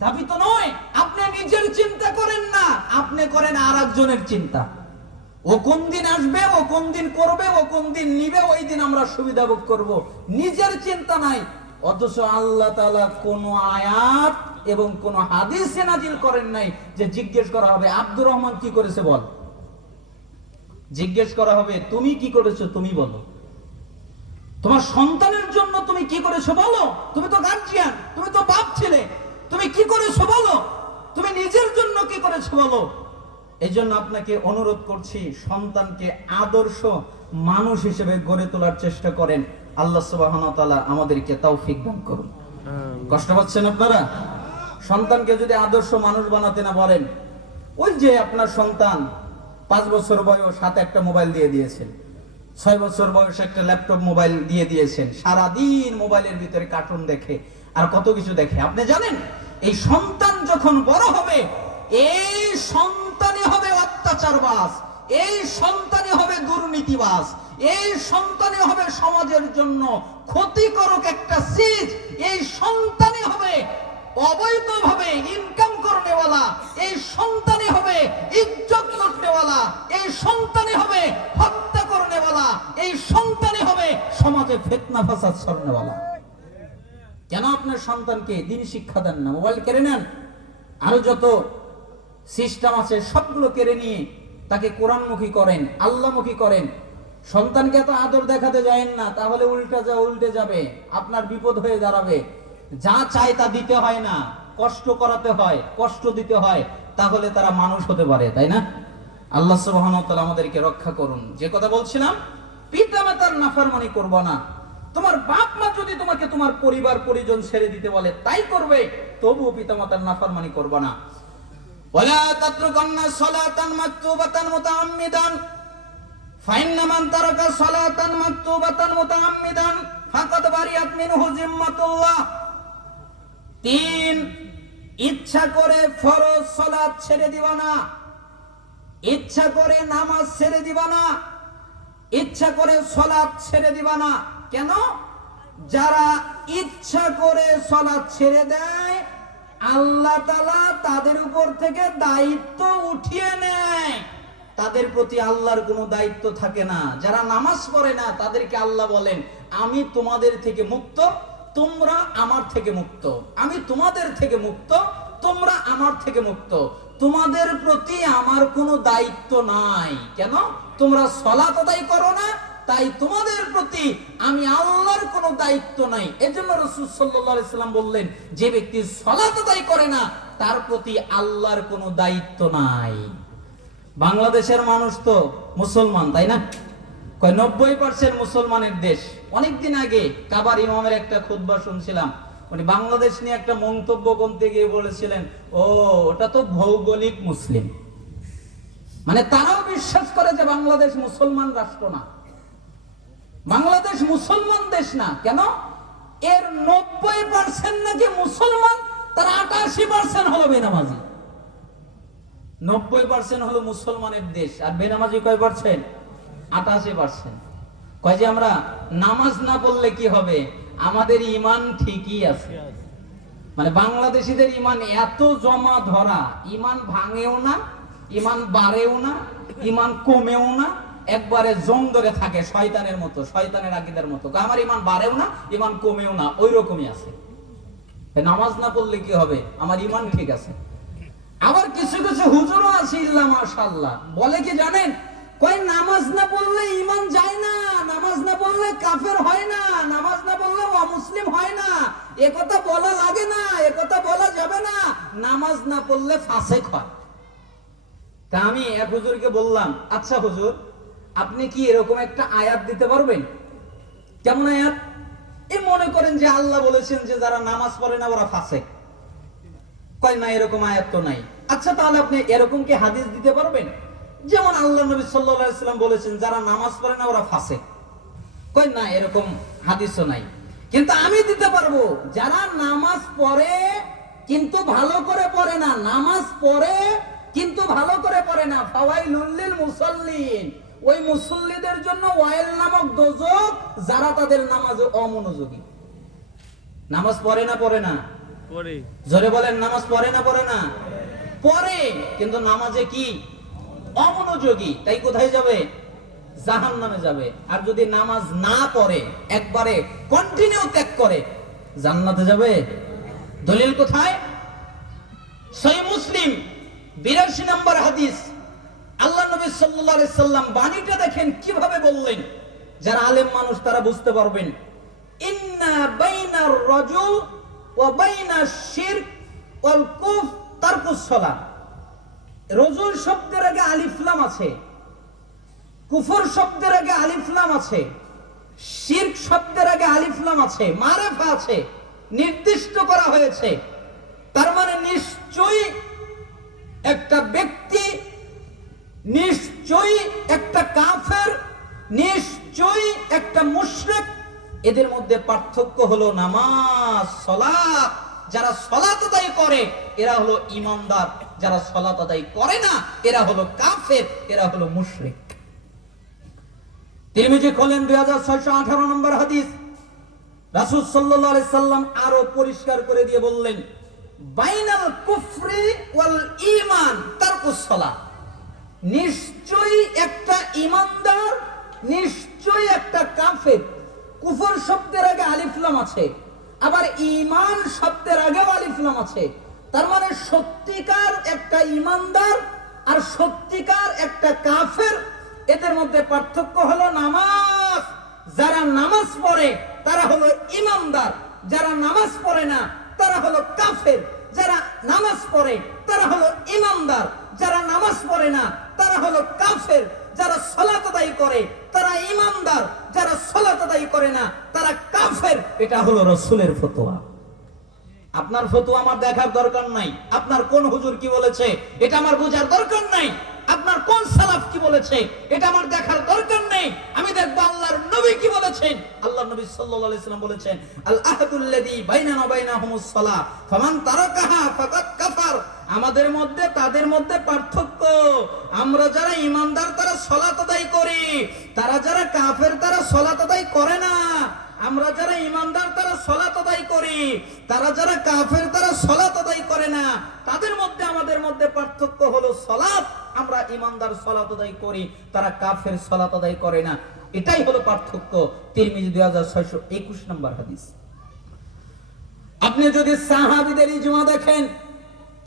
ধাবিত নয়, আপনি নিজের চিন্তা করেন না, আপনি করেন আরেকজনের চিন্তা। ও কোন দিন আসবে, ও কোন দিন করবে, ও কোন দিন নিবে, ওই দিন আমরা সুবিধা ভোগ করব, নিজের চিন্তা নাই। অথচ আল্লাহ তাআলা কোন আয়াত এবং কোন হাদিসে নাজিল করেন নাই যে জিজ্ঞেস করা হবে আব্দুর রহমান কি করেছে বল, জিজ্ঞেস করা হবে তুমি কি করেছো তুমি বলো, তোমার সন্তানের জন্য তুমি কি করেছো বলো, তুমি তো গার্জিয়ান, তুমি তো বাপ ছেলে, তুমি কি করেছো বলো, তুমি নিজের জন্য কি করেছো বলো। এই জন্য আপনাকে অনুরোধ করছি, সন্তানকে আদর্শ মানুষ হিসেবে গড়ে তোলার চেষ্টা করেন। আল্লাহ সুবহানাহু ওয়া তাআলা আমাদেরকে তৌফিক দান করুন। কষ্ট পাচ্ছেন আপনারা? সন্তানকে যদি আদর্শ মানুষ বানাতে না পারেন, ওই যে আপনার সন্তান 5 বছর বয়স হাতে একটা মোবাইল দিয়ে দিয়েছেন, 6 বছর বয়স একটা ল্যাপটপ মোবাইল দিয়ে দিয়েছেন, সারাদিন মোবাইলের ভিতরে কার্টুন দেখে আর কত কিছু দেখে। আপনি জানেন এই সন্তান যখন বড় হবে, এই সন্তানই হবে অত্যাচারবাজ, এই সন্তানই হবে দুর্নীতিবাজ, এই সন্তানই হবে সমাজের জন্য ক্ষতিকারক একটা চিজ, এই সন্তানই হবে অবৈধভাবে ইনকাম করনেওয়ালা, এই সন্তানই হবে ইজ্জত লুটনেওয়ালা, এই সন্তানই হবে হত্যা করনেওয়ালা, এই সন্তানই হবে সমাজে ফিতনা ফাসাদ ছড়ানেওয়ালা। কেন আপনার সন্তানকে দ্বীন শিক্ষা দেন না? মোবাইল কেড়ে নেন, আরো যত সিস্টেম আছে সবগুলো কেড়ে নিয়ে তাকে কোরআনমুখী করেন, আল্লাহমুখী করেন। সন্তানকে এত আদর দেখাতে যায়েন না, তাহলে উল্টে যাবে, আপনার বিপদ হয়ে দাঁড়াবে। যা চাই তা দিতে হয় না, কষ্ট করাতে হয়, কষ্ট দিতে হয়, তাহলে তারা মানুষ হতে পারে, তাই না? আল্লাহ সুবহানাহু ওয়া তাআলা আমাদেরকে রক্ষা করুন। যে কথা বলছিলাম, পিতামাতার নাফরমানি করব না। তোমার বাপ মা যদি তোমাকে তোমার পরিবার পরিজন ছেড়ে দিতে বলে তাই করবে, তবুও পিতামাতার নাফরমানি করব না। ওয়ালা তাতরুকান্না সালাতান মাকতুবাতান মুতাআম্মিদান ফাইন্না মান তারাকা সালাতান মাকতুবাতান মুতাআম্মিদান ফাকাদ বারিয়াত মিনহু জিম্মাতুল্লাহ। 3, ইচ্ছা করে ফরজ সালাত ছেড়ে দিবা না, ইচ্ছা করে নামাজ ছেড়ে দিবা না, ইচ্ছা করে সালাত ছেড়ে দিবা না। কেন? যারা ইচ্ছা করে সালাত ছেড়ে দেয়, আল্লাহ তাআলা তাদের উপর থেকে দায়িত্ব উঠিয়ে নেয়, তাদের প্রতি আল্লাহর কোনো দায়িত্ব থাকে না। যারা নামাজ পড়ে না তাদেরকে আল্লাহ বলেন, আমি তোমাদের থেকে মুক্ত, তোমরা আমার থেকে মুক্ত, আমি তোমাদের থেকে মুক্ত, তোমরা আমার থেকে মুক্ত, তোমাদের প্রতি আমার কোনো দায়িত্ব নাই। কেন? তোমরা সালাত আদায় করো না, তাই তোমাদের প্রতি আমি আল্লাহর কোনো দায়িত্ব নাই। এজন্য রাসূল সাল্লাল্লাহু আলাইহি সাল্লাম বললেন, যে ব্যক্তি সালাত আদায় করে না তার প্রতি আল্লাহর কোনো দায়িত্ব নাই। বাংলাদেশের মানুষ তো মুসলমান, তাই না? 90% মুসলমানের দেশ। অনেকদিন আগে কাবার ইমামের একটা খুতবা শুনছিলাম, উনি বাংলাদেশ নিয়ে একটা মন্তব্য করতে গিয়ে বলেছিলেন, ও ওটা তো ভৌগোলিক মুসলিম। মানে তারাও বিশ্বাস করে যে বাংলাদেশ মুসলমান রাষ্ট্র না, বাংলাদেশ মুসলমান দেশ না। কেন? এর 90% নাকি মুসলমান, তার 88% হলো বেনামাজি। 90% হলো মুসলমানের দেশ, আর বেনামাজি কয় পার্সেন্ট? 88%। কয় যে আমরা নামাজ না পড়লে কি হবে, আমাদের ঈমান ঠিকই আছে। মানে বাংলাদেশীদের ঈমান এত জমা ধরা, ঈমান ভাঙেও না, ঈমান বাড়েও না, ঈমান কমেও না, একবারে জং ধরে থাকে শয়তানের মতো, শয়তানের আকীদার মতো। আমার ঈমান বাড়েও না, ঈমান কমেও না, ওই রকমই আছে। নামাজ না পড়লে কি হবে, আমার ঈমান ঠিক আছে। আবার কিছু কিছু হুজুরও আছে ইল্লা মাশাআল্লাহ, বলে কি জানেন, কয় নামাজ না পড়লে ঈমান যায় না, নামাজ না পড়লে কাফের হয় না, নামাজ না পড়লে অমুসলিম হয় না। এ কথা বলা লাগে না, এ কথা বলা যাবে না, নামাজ না পড়লে ফাসেক হয়। তা আমি এক হুজুরকে বললাম, আচ্ছা হুজুর, আপনি কি এরকম একটা আয়াত দিতে পারবেন? কেমন আয়াত? এই মনে করেন যে আল্লাহ বলেছেন যে যারা নামাজ পড়ে না ওরা ফাসেক। কয় না, এরকম আয়াত তো নাই। আচ্ছা তাহলে আপনি এরকম কি হাদিস দিতে পারবেন, যেমন আল্লাহ নবী সাল্লাল্লাহু আলাইহি ওয়াসাল্লাম বলেছেন যারা নামাজ পড়ে না ওরা ফাসেক? কয় না, এরকম হাদিসও নাই। কিন্তু আমি দিতে পারবো, যারা নামাজ পড়ে কিন্তু ভালো করে পড়ে না, নামাজ পড়ে কিন্তু ভালো করে পড়ে না, ফাওয়াইলুল লিল মুসাল্লিন, ওই মুসল্লিদের জন্য ওয়াইল নামক দোজখ, যারা তাদের নামাজে অমনোযোগী। নামাজ পড়ে না পড়ে না? পড়ে। জোরে বলেন, নামাজ পড়ে না পড়ে না? পড়ে, কিন্তু নামাজে কি? অমনোযোগী। তাই কোথায় যাবে? জাহান্নামে যাবে। আর যদি নামাজ না পড়ে, একবারে কন্টিনিউ ত্যাগ করে, জান্নাতে যাবে। দলিল কোথায়? সহিহ মুসলিম 82 নম্বর হাদিস। আল্লাহ নবী সাল্লাল্লাহু আলাইহি সাল্লাম বাণীটা দেখেন কিভাবে বললেন, যারা আলেম মানুষ তারা বুঝতে পারবেন। ইন্না বাইনার রাজুল ওয়া বাইনাশ শিরক ওয়াল কুফর তারকুস সালাত। রজুল শব্দের আগে আলিফ লাম আছে, কুফর শব্দের আগে আলিফ লাম আছে, শিরক শব্দের আগে আলিফ লাম আছে, মারেফা আছে, নির্দিষ্ট করা হয়েছে। তার মানে নিশ্চয়ই একটা ব্যক্তি, নিশ্চয়ই একটা কাফের, নিশ্চয়ই একটা মুশরিক। এদের মধ্যে পার্থক্য হলো নামাজ, সালাত। যারা সালাত আদায় করে এরা হলো ঈমানদার, যারা সালাত আদায় করে না এরা হলো কাফের, এরা হলো মুশরিক। তিরমিজি খোলেন 2618 নম্বর হাদিস। রাসূল সাল্লাল্লাহু আলাইহি সাল্লাম আরো পরিষ্কার করে দিয়ে বললেন, বাইনাল কুফরি ওয়াল ঈমান তারকুস সালাত। নিশ্চয়ই একটা ঈমানদার, নিশ্চয়ই একটা কাফের। কুফর শব্দের আগে আলিফ লাম আছে, আবার ঈমান শব্দের আগেও আলিফ লাম আছে। তার মানে সত্যিকার একটা ঈমানদার আর সত্যিকার একটা কাফের, এদের মধ্যে পার্থক্য হলো নামাজ। যারা নামাজ পড়ে তারা হলো ঈমানদার, যারা নামাজ পড়ে না তারা হলো কাফের। যারা নামাজ পড়ে তারা হলো ঈমানদার, যারা নামাজ পড়ে না তারা হলো কাফের। যারা সালাত আদায় করে তারা ঈমানদার, যারা সালাত আদায় করে না তারা কাফের। এটা হলো রাসূলের ফতোয়া। আপনার ফতোয়া আমার দেখার দরকার নাই, আপনার কোন হুজুর কি বলেছে এটা আমার বোঝার দরকার নাই, আপনার কোন সালাফ কি বলেছে এটা আমার দেখার দরকার নেই। আমি দেখব আল্লাহর নবী কি বলেছেন। আল্লাহর নবী সাল্লাল্লাহু আলাইহি ওয়াসাল্লাম বলেছেন, আল আহদুল্লাযী বাইনানা ওয়া বাইনাহুমুস সালাহ ফামান তারাকাহা ফাকাদ কাফার। আমাদের মধ্যে তাদের মধ্যে পার্থক্য, আমরা যারা ঈমানদার তারা সালাত আদায় করি, তারা যারা কাফের তারা সালাত আদায় করে না। আমরা যারা ঈমানদার তারা সালাত আদায় করি, তারা যারা কাফের তারা সালাত আদায় করে না। তাদের মধ্যে আমাদের মধ্যে পার্থক্য হলো সালাত। আমরা ঈমানদার সালাত আদায় করি, তারা কাফের সালাত আদায় করে না। এটাই হলো পার্থক্য। তিরমিজি 2621 নম্বর হাদিস। আপনি যদি সাহাবীদের ইজমা দেখেন,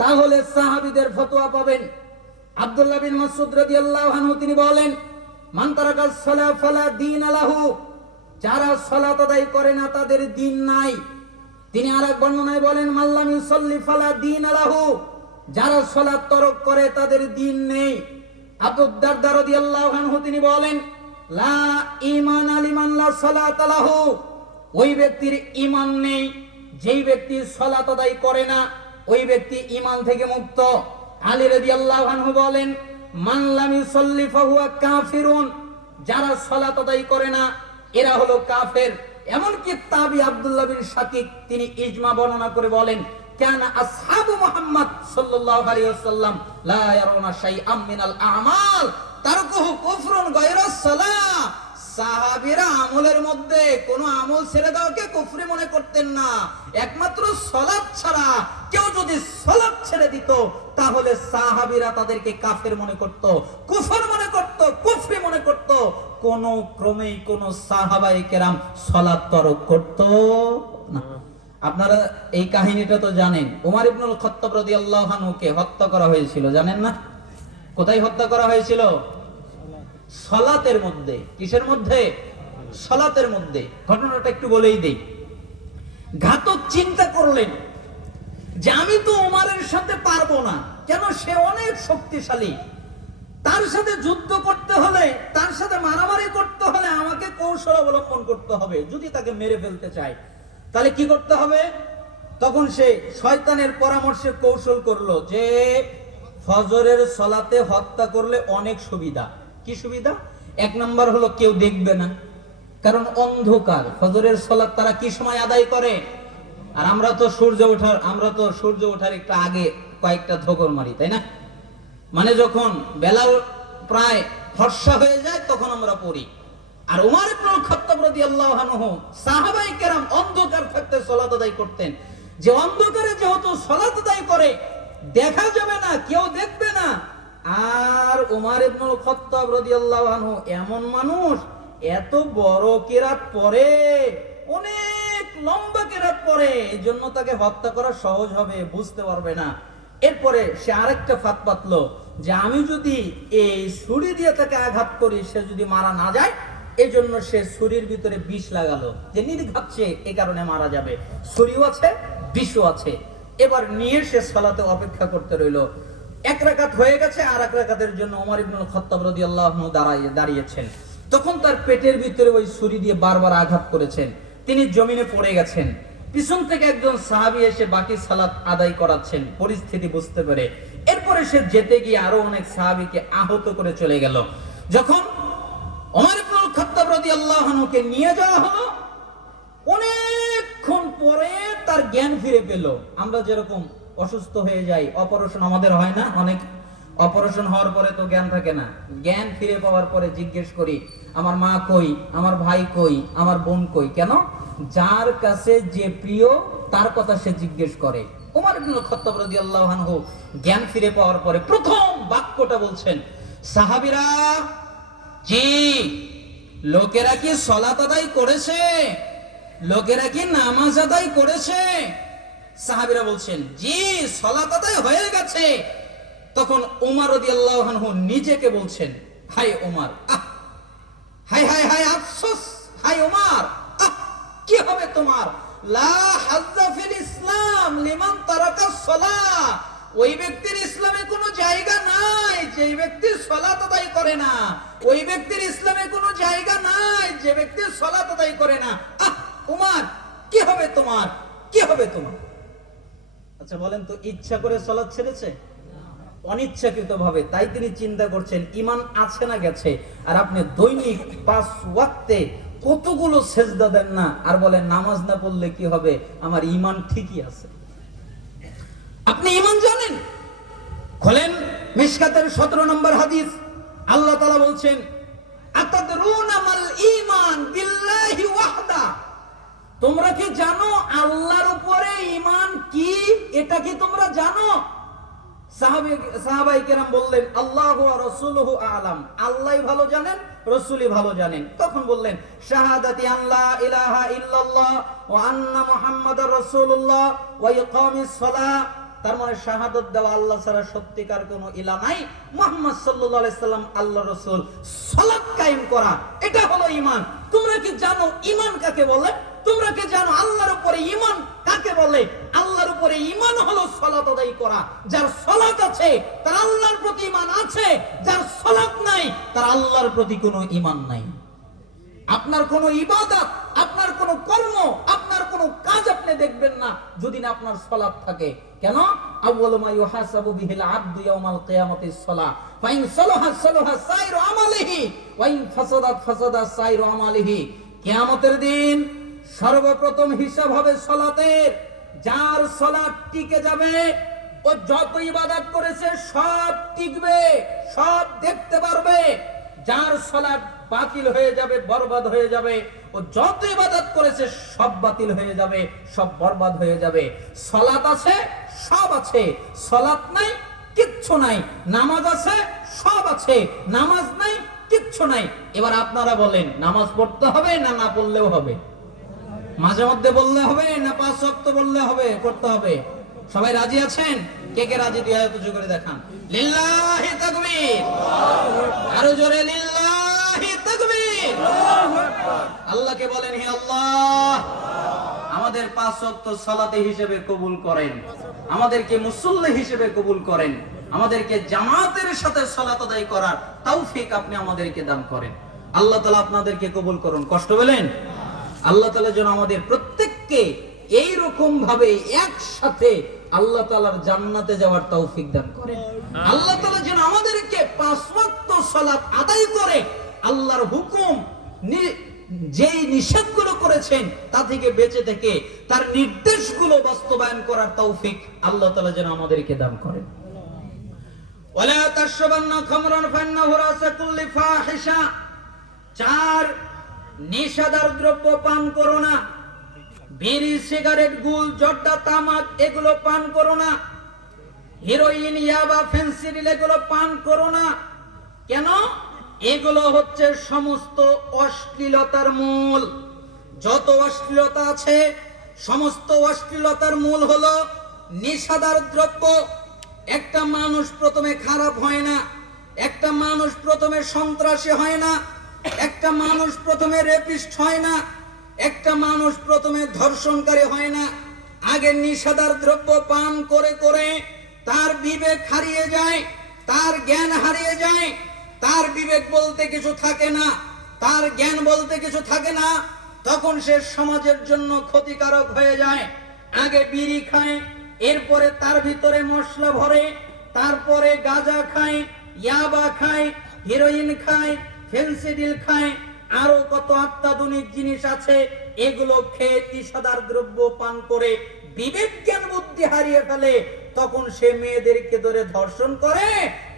তাহলে সাহাবীদের ফতোয়া পাবেন। আব্দুল্লাহ বিন মাসউদ রাদিয়াল্লাহু আনহু তিনি বলেন, মান তারাকাস সালাহ ফালা দীন লাহু, যারা সালাত আদায় করে না তাদের দ্বীন নাই। তিনি আরেক বর্ণনায় বলেন, মাল্লাম ইউসাল্লি ফালা দীন লাহু, যারা সালাত তরক করে তাদের দ্বীন নেই। আবু দারদা রাদিয়াল্লাহু আনহু তিনি বলেন, লা ঈমান লিমান লা সালাত লাহু, ওই ব্যক্তির ঈমান নেই যেই ব্যক্তি সালাত আদায় করে না, ওই ব্যক্তি ঈমান থেকে মুক্ত। আলী রাদিয়াল্লাহু আনহু বলেন, মান লাম ইউসাল্লি ফাহুয়া কাফিরুন, যারা সালাত আদায় করে না এরা হলো কাফের। এমনকি তাবি আব্দুল্লাহ বিন শাকিক তিনি ইজমা বর্ণনা করে বলেন, কানা আসহাবু মুহাম্মদ সাল্লাল্লাহু আলাইহি ওয়াসাল্লাম লা ইয়ারাউনা শাইআম মিনাল আমাল তারকুহু কুফরুন গায়রাস সালাহ, সাহাবীরা আমলের মধ্যে কোন আমল ছেড়ে দেওয়াকে কুফরি মনে করতেন না, একমাত্র সালাত ছাড়া কেউ যদি সালাত ছেড়ে দিত তাহলে সাহাবীরা তাদেরকে কাফের মনে করত, কুফর মনে করত, কুফরি মনে করত। কোন ক্রমেই কোন সাহাবায়ে কেরাম সালাত তরক করত না। আপনারা এই কাহিনীটা তো জানেন, ওমর ইবনুল খাত্তাব রাদিয়াল্লাহু আনহুকে হত্যা করা হয়েছিল, জানেন না? কোথায় হত্যা করা হয়েছিল? সালাতের মধ্যে। কিসের মধ্যে? সালাতের মধ্যে। ঘটনাটা একটু বলেই দেই। ঘাতক চিন্তা করলেন যে আমি তো ওমরের সাথে পারবো না, কেন সে অনেক শক্তিশালী, তার সাথে যুদ্ধ করতে হলে, তার সাথে মারামারি করতে হলে আমাকে কৌশল অবলম্বন করতে হবে। যদি তাকে মেরে ফেলতে চায় তাহলে কি করতে হবে? তখন সে শয়তানের পরামর্শে কৌশল করলো যে ফজরের সালাতে হত্যা করলে অনেক সুবিধা। কি সুবিধা? এক নাম্বার হলো কেউ দেখবে না, কারণ অন্ধকার। ফজরের সালাত তারা কি সময় আদায় করে? আর আমরা তো সূর্য ওঠার একটু আগে কয়েকটা ধকর মারি, তাই না? মানে যখন বেলা প্রায় ফর্সা হয়ে যায় তখন আমরা পড়ি। আর ওমর ইবনুল খাত্তাব রাদিয়াল্লাহু আনহু সাহাবায়ে কেরাম অন্ধকার থাকতে সালাত আদায় করতেন, যে অন্ধকারে যেহেতু সালাত আদায় করে দেখা যাবে না, কেউ দেখবে না। আর ওমর ইবনুল খাত্তাব রাদিয়াল্লাহু আনহু এমন মানুষ, এত বড় কেরাত পড়ে, অনেক লম্বা কেরাত পড়ে, এজন্য তাকে হত্যা করা সহজ হবে, বুঝতে পারবে না। এরপরে সে আরেকটা ফাঁদ পাতলো যে আমি যদি এই ছুরি দিয়ে তাকে আঘাত করি, সে যদি মারা না যায়, এই জন্য সে ছুরির ভিতরে বিষ লাগালো, যে নির্ঘাত সে এই কারণে মারা যাবে। ছুরিও আছে, বিষও আছে। এবার নিয়ে সে সালাতে অপেক্ষা করতে রইলো। এক রাকাত হয়ে গেছে, আর এক রাকাতের জন্য ওমর ইবনুল খাত্তাব রাদিয়াল্লাহু আনহু দাঁড়িয়েছেন। তখন তার পেটের ভিতরে ওই ছুরি দিয়ে বারবার আঘাত করেছেন, তিনি জমিনে পড়ে গেছেন। পিছন থেকে একজন সাহাবী এসে বাকি সালাত আদায় করাচ্ছেন পরিস্থিতি বুঝতে পেরে। এরপরে সে যেতে গিয়ে আরো অনেক সাহাবীকে আহত করে চলে গেল। যখন ওমর ইবনুল খাত্তাব রাদিয়াল্লাহু আনহুকে নিয়ে যাওয়া হলো, অনেকক্ষণ পরে তার জ্ঞান ফিরে পেল। আমরা যেরকম অসুস্থ হয়ে যাই, অপারেশন আমাদের হয় না, অনেক অপারেশন হওয়ার পরে তো জ্ঞান থাকে না। জ্ঞান ফিরে পাওয়ার পরে জিজ্ঞেস করি, আমার মা কই, আমার ভাই কই, আমার বোন কই? কেন? যার কাছে যে প্রিয় তার কথা সে জিজ্ঞেস করে। ওমর ইবনুল খাত্তাব রাদিয়াল্লাহু আনহু জ্ঞান ফিরে পাওয়ার পরে প্রথম বাক্যটা বলছেন, সাহাবীরা, জি, লোকেরা কি সালাত আদায় করেছে? লোকেরা কি নামাজ আদায় করেছে? সাহাবীরা বলছেন, জি, সালাত আদায় হয়ে গেছে। তখন ওমর রাদিয়াল্লাহু আনহু নিজেকে বলছেন, হায় ওমর, হায় হায় হায় আফসোস, হায় ওমর, কি হবে তোমার? লা হাজ্জা ফিল ইসলাম লিমান তারাকাস সালাহ, ওই ব্যক্তির ইসলামে কোনো জায়গা নাই যে ব্যক্তি সালাত আদায় করে না। ওই ব্যক্তির ইসলামে কোনো জায়গা নাই যে ব্যক্তি সালাত আদায় করে না। ওমর, কি হবে তোমার? কি হবে তোমার? আচ্ছা বলেন তো, ইচ্ছা করে সালাত ছেড়েছে? অনিচ্ছাকৃত ভাবে। তাই তিনি চিন্তা করছেন ঈমান আছে না গেছে। আর আপনি দৈনিক 5 ওয়াক্তে কতগুলো সেজদা দেন না, আর বলেন নামাজ না পড়লে কি হবে, আমার ঈমান ঠিকই আছে। আপনি ঈমান জানেন? খোলেন মিশকাতের 17 নম্বর হাদিস। আল্লাহ তাআলা বলছেন, আতাদরুনা মাল ঈমান বিল্লাহি ওয়াহদা, তোমরা কি জানো আল্লাহর উপরে ঈমান কি? এটা কি তোমরা জানো? সাহাবায়ে কেরাম বললেন, আল্লাহু ওয়া রাসূলুহু আ'লাম, আল্লাহই ভালো জানেন, রাসূলই ভালো জানেন। তখন বললেন, শাহাদাতি আল্লা ইলাহা ইল্লাল্লাহ ওয়া আন্না মুহাম্মাদার রাসূলুল্লাহ ওয়া ইকামিস সালাহ তার মানে শাহাদাত দেওয়া আল্লাহ ছাড়া সত্যিকার কোনো ইলাহ নাই, মুহাম্মদ সাল্লাল্লাহু আলাইহি সাল্লাম আল্লাহর রাসূল, সালাত কায়েম করা, এটা হলো ঈমান। তোমরা কি জানো ঈমান কাকে বলে? তোমরা কি জানো আল্লাহর উপরে ঈমান কাকে বলে? আল্লাহর উপরে ঈমান হলো সালাত আদায় করা। যার সালাত আছে তার আল্লাহর প্রতি ঈমান আছে, যার সালাত নাই তার আল্লাহর প্রতি কোনো ঈমান নাই। আপনার কোনো ইবাদত, আপনার কোনো কর্ম, আপনার কোনো কাজ আপনি দেখবেন না যদি না আপনার সালাত থাকে। কেন? আউয়ালু মা ইউহাসাবু বিহিল আবদু ইয়াউমাল কিয়ামাতিস সালাহ, ফাইন সালাহা সালাহা সাইরু আমালিহি ওয়া ইন ফাসাদাত ফাসাদা সাইরু আমালিহি। কিয়ামতের দিন সর্বপ্রথম হিসাব হবে সালাতের। যার সালাত টিকে যাবে, ও যত ইবাদত করেছে সব টিকবে, সব দেখতে পারবে। যার সালাত বাতিল হয়ে যাবে, বরবাদ হয়ে যাবে, ও যত ইবাদত করেছে সব বাতিল হয়ে যাবে, সব বরবাদ হয়ে যাবে। সালাত আছে, সব আছে, সালাত নাই কিচ্ছু নাই। নামাজ আছে, সব আছে, নামাজ নাই কিচ্ছু নাই। এবার আপনারা বলেন, নামাজ পড়তে হবে না না পড়লেও হবে? মাঝে মধ্যে বললে হবে না 5 ওয়াক্ত বললে হবে? পড়তে হবে। সবাই রাজি আছেন? কে কে রাজি? 2 হাত উঁচু করে দেখান। লিল্লাহি তাকবীর, আরো জোরে লিল্লাহি তাকবীর। আল্লাহকে বলেন, হে আল্লাহ, আমাদের 5 ওয়াক্ত সালাতে হিসেবে কবুল করেন, আমাদেরকে মুসল্লি হিসেবে কবুল করেন, আমাদেরকে জামাতের সাথে সালাত আদায় করার তৌফিক আপনি আমাদেরকে দান করেন। আল্লাহ তাআলা আপনাদেরকে কবুল করুন। কষ্ট পেলেন? আল্লাহ তাআলা যেন আমাদের প্রত্যেককে এই রকম ভাবে একসাথে আল্লাহ তাআলার জান্নাতে যাওয়ার তৌফিক দান করেন। আল্লাহ তাআলা যেন আমাদেরকে 5 ওয়াক্ত সালাত আদায় করে আল্লাহর হুকুম, যেই নিষেধগুলো করেছেন তা থেকে বেঁচে থেকে তার নির্দেশগুলো বাস্তবায়ন করার তৌফিক আল্লাহ তাআলা যেন আমাদেরকে দান করেন। ওয়ালা তাশরাবান্না খামরান ফান্নাহু রাসা কুল্লি ফাহিশা। 4, নেশাদার দ্রব্য পান করো না। বিড়ি, সিগারেট, গুল, জর্দা, তামাক এগুলো পান করো না। হেরোইন, ইয়াবা, ফেন্সিডিল এগুলো পান করো না। কেন? এগুলো হচ্ছে সমস্ত অশ্লীলতার মূল। যত অশ্লীলতা আছে সমস্ত অশ্লীলতার মূল হলো নেশাদার দ্রব্য। একটা মানুষ প্রথমে খারাপ হয় না, একটা মানুষ প্রথমে সন্ত্রাসী হয় না, একটা মানুষ প্রথমে রেপিস্ট হয় না, একটা মানুষ প্রথমে ধর্ষণকারী হয় না। আগে নেশাদার দ্রব্য পান করে করে তার বিবেক হারিয়ে যায়, তার জ্ঞান হারিয়ে যায়, তার বিবেক বলতে কিছু থাকে না, তার জ্ঞান বলতে কিছু থাকে না। তখন সে সমাজের জন্য ক্ষতিকারক হয়ে যায়। আগে বিড়ি খায়, এরপরে তার ভিতরে মশলা ভরে, তারপরে গাঁজা খায়, ইয়াবা খায়, হেরোইন খায়, ফেন্সিডিল খায়, আরো কত অত্যাধুনিক জিনিস আছে। এগুলো খেয়ে নেশাদার দ্রব্য পান করে বিবেক জ্ঞান বুদ্ধি হারিয়ে ফেলে। তখন সে মেয়েদেরকে ধরে ধর্ষণ করে,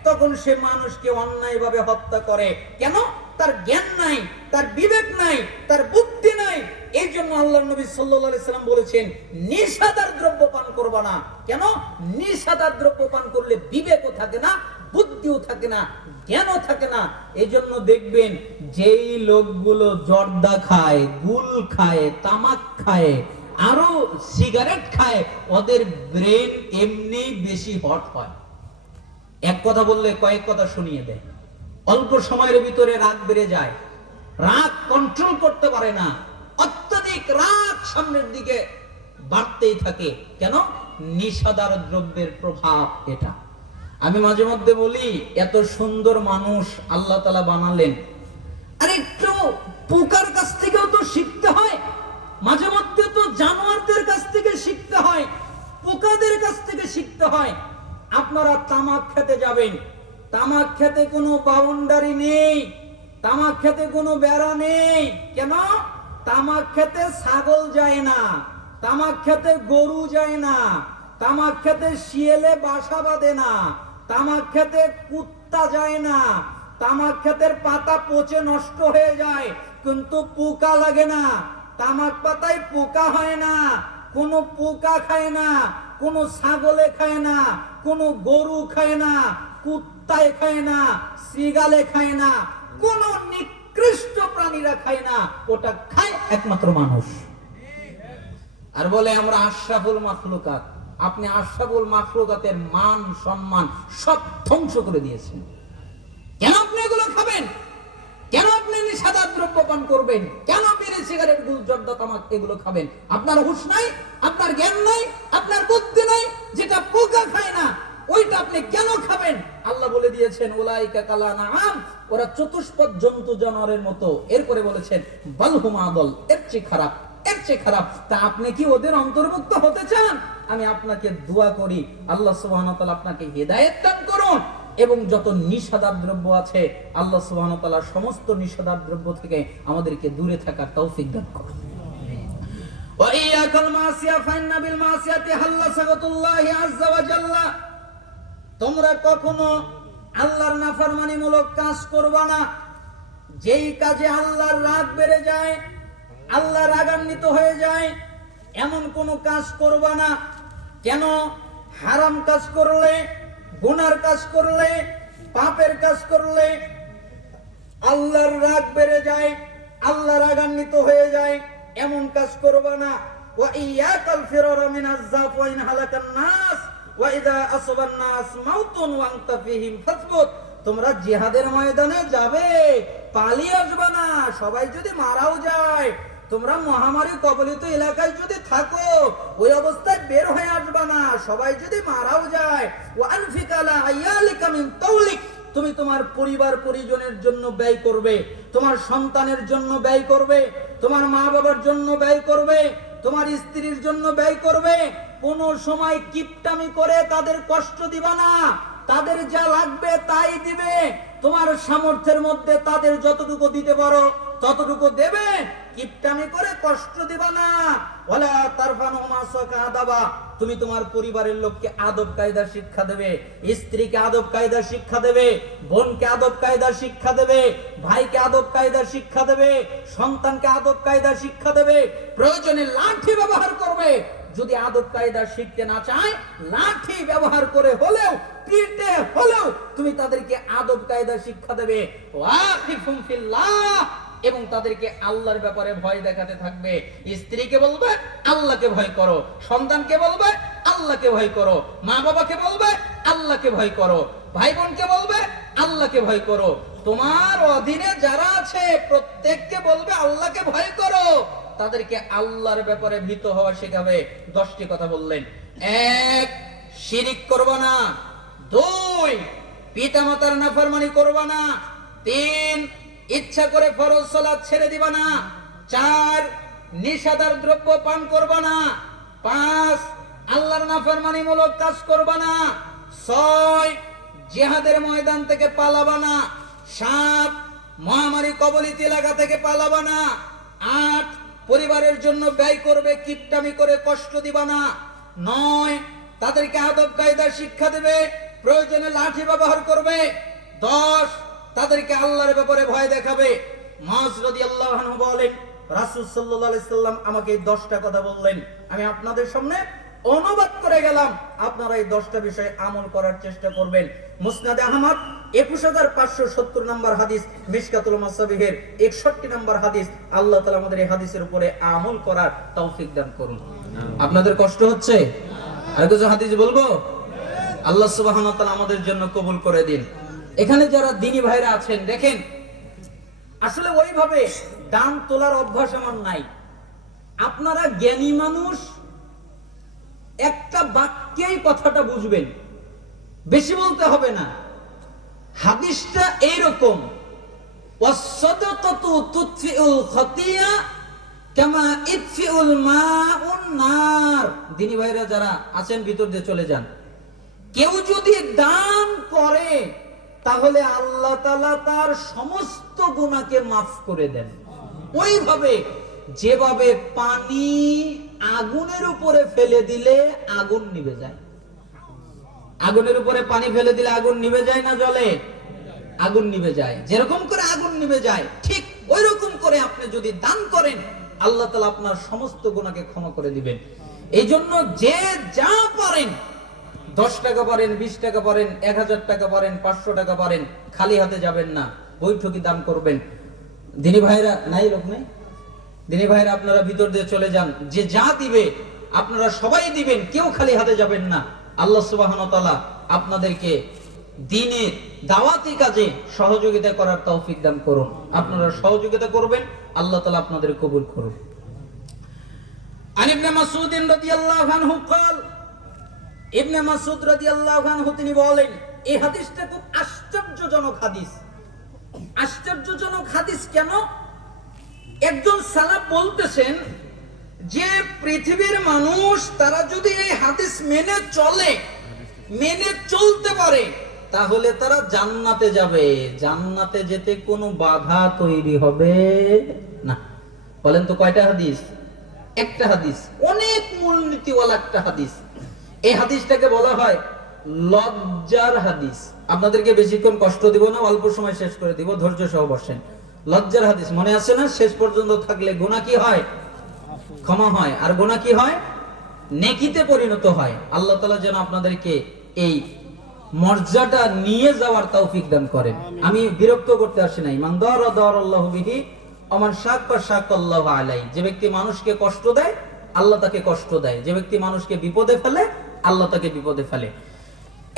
তখন সে মানুষকে অন্যায়ভাবে হত্যা করে। কেন? তার জ্ঞান নাই, তার বিবেক নাই, তার বুদ্ধি নাই। এই জন্য আল্লাহর নবী সাল্লাল্লাহু আলাইহি সাল্লাম বলেছেন, নেশাদার দ্রব্য পান করবা না। কেন? নেশাদার দ্রব্য পান করলে বিবেকও থাকে না, বুদ্ধিও থাকে না, জ্ঞানও থাকে না। এই জন্য দেখবেন যেই লোকগুলো জর্দা খায়, গুল খায়, তামাক খায়, আরো সিগারেট খায়, ওদের ব্রেন এমনি বেশি হট হয়। এক কথা বললে কয়েক কথা শুনিয়ে দেয়। অল্প সময়ের ভিতরে রাগ বেড়ে যায়, রাগ কন্ট্রোল করতে পারে না, অত্যাধিক রাগ সামনের দিকে বাড়তেই থাকে। কেন? নেশাদার দ্রব্যের প্রভাব এটা। আমি মাঝে মধ্যে বলি, এত সুন্দর মানুষ আল্লাহ তাআলা বানালেন, আর একটু পোকার কাছ থেকেও তো শিখতে হয়। মাঝে মধ্যে তো জানোয়ারদের কাছ থেকে শিখতে হয়, পোকাদের কাছ থেকে শিখতে হয়। আপনারা তামাক খেতে যাবেন, তামাক খেতে কোনো বাউন্ডারি নেই, তামাক খেতে কোনো বেড়া নেই। কেন? তামাক খেতে ছাগল যায় না, তামাক খেতে গরু যায় না, তামাক খেতে শিয়ালে বাসা বাঁধে না, তামাক খেতে কুত্তা যায় না, তামাক খেতের পাতা পচে নষ্ট হয়ে যায় কিন্তু পোকা লাগে না। তামাক পাতায় পোকা হয় না, কোনো পোকা খায় না, কোনো ছাগলে খায় না, কোনো গরু খায় না, কুত্তায় খায় না, শ্রীগালে খায় না, কোন নিকৃষ্ট প্রাণীরা খায় না। ওটা খায় একমাত্র মানুষ। আর বলে আমরা আশরাফুল মাখলুকাত। আপনি আশরাফুল মাখলুকাতের মান সম্মান সব ধ্বংস করে দিয়েছেন। কেন আপনি এগুলো খাবেন? কেন আপনি নেশাদার দ্রব্য পান করবেন? কেন বিড়ি, সিগারেট, ঘুষ, জর্দা, তামাক এগুলো খাবেন? আপনার হুঁশ নাই, আপনার জ্ঞান নাই, আপনার বুদ্ধি নাই। যেটা পোকা খায় না ওইটা আপনি কেন খাবেন? আল্লাহ বলে দিয়েছেন উলাইকা কালা নাআম, ওরা চতুষ্পদ জন্তু জানোয়ারের মতো। এরপরে বলেছেন বালহুম আদল, এর চেয়ে খারাপ, এর চেয়ে খারাপ। তা আপনি কি ওদের অন্তর্ভুক্ত হতে চান? আমি আপনাকে দোয়া করি আল্লাহ সুবহানাহু ওয়া তাআলা আপনাকে হেদায়েত দান করুন, এবং যত নিষেধাজ্ঞা দ্রব্য আছে আল্লাহ সুবহানাহু ওয়া তাআলা সমস্ত নিষেধাজ্ঞা দ্রব্য থেকে আমাদেরকে দূরে থাকার তৌফিক দান করুন। ওয়া ইয়াকাল মাসিয়া ফাইন্না বিল মাসিয়াতি হাল্লা সাগাতুল্লাহি আযজা ওয়া জাল্লা। তোমরা কখনো আল্লাহর নাফরমানিমূলক কাজ করবা না। যেই কাজে আল্লাহর রাগ বেড়ে যায়, আল্লাহ রাগান্বিত হয়ে যায়, এমন কোন কাজ করবা না। কেন? হারাম কাজ করলে, গুনার কাজ করলে, পাপের কাজ করলে আল্লাহর রাগ বেড়ে যায়, আল্লাহ রাগান্বিত হয়ে যায়, এমন কাজ করবা না। ওয়া ইয়াকাল ফিরারা মিনাজ জাফ ওয়া ইন হালাকান নাস ওয়া ইযা আসবান নাস মাউতুন ওয়া আনতা ফীহিম ফাসবুত। তোমরা জিহাদের ময়দানে যাবে, পালিয়ে আসবে না। সবাই যদি মারাও যায়, তোমরা মহামারী কবলিত এলাকায় যদি থাকো, ওই অবস্থায় বের হয়ে আসবে না। সবাই যদি মারাও যায়, ওয়া আনফিক আলা আয়ালিকা মিন তাওলিক, তুমি তোমার পরিবার পরিজনের জন্য ব্যয় করবে, তোমার সন্তানের জন্য ব্যয় করবে, তোমার মা বাবার জন্য ব্যয় করবে, তোমার স্ত্রীর জন্য ব্যয় করবে। কোন সময় কিপটামি করে তাদের কষ্ট দিবা না। তাদের যা লাগবে তাই দিবে। তোমার সামর্থ্যের মধ্যে তাদের যতটুকু দিতে পারো ততটুকু দেবে। কিপটামি করে কষ্ট দিবা না। ওয়ালা তারফানু মাসাকা আদাবা, তুমি তোমার পরিবারের লোককে আদব কায়দা শিক্ষা দেবে, স্ত্রীকে আদব কায়দা শিক্ষা দেবে, বোনকে আদব কায়দা শিক্ষা দেবে, ভাইকে আদব কায়দা শিক্ষা দেবে, সন্তানকে আদব কায়দা শিক্ষা দেবে। প্রয়োজনে লাঠি ব্যবহার করবে। যদি আদব কায়দা শিখতে না চায়, লাঠি ব্যবহার করে হলেও, পিটে হলেও তুমি তাদেরকে আদব কায়দা শিক্ষা দেবে। ওয়াকিফুম ফিল্লাহ, এবং তাদেরকে আল্লাহর ব্যাপারে ভয় দেখাতে থাকবে। স্ত্রীকে বলবে আল্লাহকে ভয় করো, সন্তানকে বলবে আল্লাহকে ভয় করো, মা বাবাকে বলবে আল্লাহকে ভয় করো, ভাই বোনকে বলবে আল্লাহকে ভয় করো। তোমার অধীনে যারা আছে প্রত্যেককে বলবে আল্লাহকে ভয় করো, তাদেরকে আল্লাহর ব্যাপারে ভীত হওয়া শেখাবে। 10টি কথা বললেন। 1, শিরিক করবা না। 2, পিতামাতার নাফরমানি করবা না। 3, ইচ্ছা করে ফরজ সালাত ছেড়ে দিবা না। 4, নিষেধার দ্রব্য পান করবা না। 5, আল্লাহর নাফরমানিমূলক কাজ করবা না। 6, জিহাদের ময়দান থেকে পালাবা না। 7, মহামারী কবলিত এলাকা থেকে পালাবা না। 8, পরিবারের জন্য ব্যয় করবে, কিপটামি করে কষ্ট দিবা না। 9, তাদেরকে আদব কায়দা শিক্ষা দেবে, প্রয়োজনে লাঠি ব্যবহার করবে। 10, তাদেরকে আল্লাহর ব্যাপারে ভয় দেখাবে। মুআয রাদিয়াল্লাহু আনহু বলেন, রাসূল সাল্লাল্লাহু আলাইহি সাল্লাম আমাকে এই 10টা কথা বললেন, আমি আপনাদের সামনে অনুবাদ করে গেলাম। আপনারা এই 10টা বিষয়ে আমল করার চেষ্টা করবেন। মুসনাদে আহমদ 21570 নম্বর হাদিস, মিশকাতুল মাসাবিহের 61 নম্বর হাদিস। আল্লাহ তাআলা আমাদের এই হাদিসের উপরে আমল করার তৌফিক দান করুন। আপনাদের কষ্ট হচ্ছে? আর কিছু হাদিস বলবো? আল্লাহ সুবহানাহু ওয়া তাআলা আমাদের জন্য কবুল করে দিন। এখানে যারা দ্বীনি ভাইরা আছেন, দেখেন আসলে ওইভাবে দান তোলার অভ্যাস আমার নাই। আপনারা জ্ঞানী মানুষ, একটা বাক্যেই কথাটা বুঝবেন, বেশি বলতে হবে না। হাদিসটা এইরকম, ওয়াসসাদাকাতু তুতফিউল খাতিয়া কামা ইতফিউল মাউন নার। দ্বীনি ভাইরা যারা আছেন ভিতর দিয়ে চলে যান। কেউ যদি দান করে তাহলে আল্লাহ তাআলা তার সমস্ত গুনাহকে মাফ করে দেন। ওইভাবে যেভাবে পানি আগুনের উপরে ফেলে দিলে আগুন নিভে যায়, আগুনের উপরে পানি ফেলে দিলে আগুন নিভে যায় না জ্বলে? আগুন নিভে যায়। যেরকম করে আগুন নিভে যায়, ঠিক ওইরকম করে আপনি যদি দান করেন, আল্লাহ তাআলা আপনার সমস্ত গুনাহকে ক্ষমা করে দিবেন। এই জন্য যে যা পারেন, 10 টাকা পারেন, 20 টাকা পারেন, 1000 টাকা পারেন, 500 টাকা পারেন, খালি হাতে যাবেন না, বৈঠকি দান করবেন। দ্বীনি ভাইরা নাই, লোক নেই? দ্বীনি ভাইরা আপনারা ভিতর দিয়ে চলে যান। যে যা দিবে আপনারা সবাই দিবেন, কেউ খালি হাতে যাবেন না। আল্লাহ সুবহানাহু ওয়া তাআলা আপনাদেরকে দ্বীনের দাওয়াতি কাজে সহযোগিতা করার তৌফিক দান করুন। আপনারা সহযোগিতা করবেন, আল্লাহ তাআলা আপনাদের কবুল করুন। আন ইবনে মাসউদ রাদিয়াল্লাহু আনহু قال, ইবনে মাসউদ রাদিয়াল্লাহু আনহু তিনি বলেন, এই হাদিসটা খুব আশ্চর্যজনক হাদিস। আশ্চর্যজনক হাদিস কেন? একজন সালাফ বলতেছেন যে পৃথিবীর মানুষ তারা যদি এই হাদিস মেনে চলে, মেনে চলতে পারে, তাহলে তারা জান্নাতে যাবে। জান্নাতে যেতে কোনো বাধা তৈরি হবে না। বলেন তো কয়টা হাদিস? একটা হাদিস, অনেক মূলনীতিওয়ালা একটা হাদিস। এই হাদিসটাকে বলা হয় লজ্জার হাদিস। আপনাদেরকে বেশিক্ষণ কষ্ট দিব না, অল্প সময় শেষ করে দিব, ধৈর্য সহ বসেন। লজ্জার হাদিস মনে আছে না? শেষ পর্যন্ত থাকলে গুনাহ কি হয়? ক্ষমা হয়। আর গুনাহ কি হয়? নেকিতে পরিণত হয়। আল্লাহ তাআলা যেন আপনাদেরকে এই মর্যাদা নিয়ে যাওয়ার তৌফিক দান করেন। আমি বিরক্ত করতে আসি নাই। মান দারা দারাল্লাহু বিহি ওমান শাক্কা শাক্কাল্লাহু আলাইহি। যে ব্যক্তি মানুষকে কষ্ট দেয়, আল্লাহ তাকে কষ্ট দেয়। যে ব্যক্তি মানুষকে বিপদে ফেলে, আল্লাহ তাকে বিপদে ফেলে।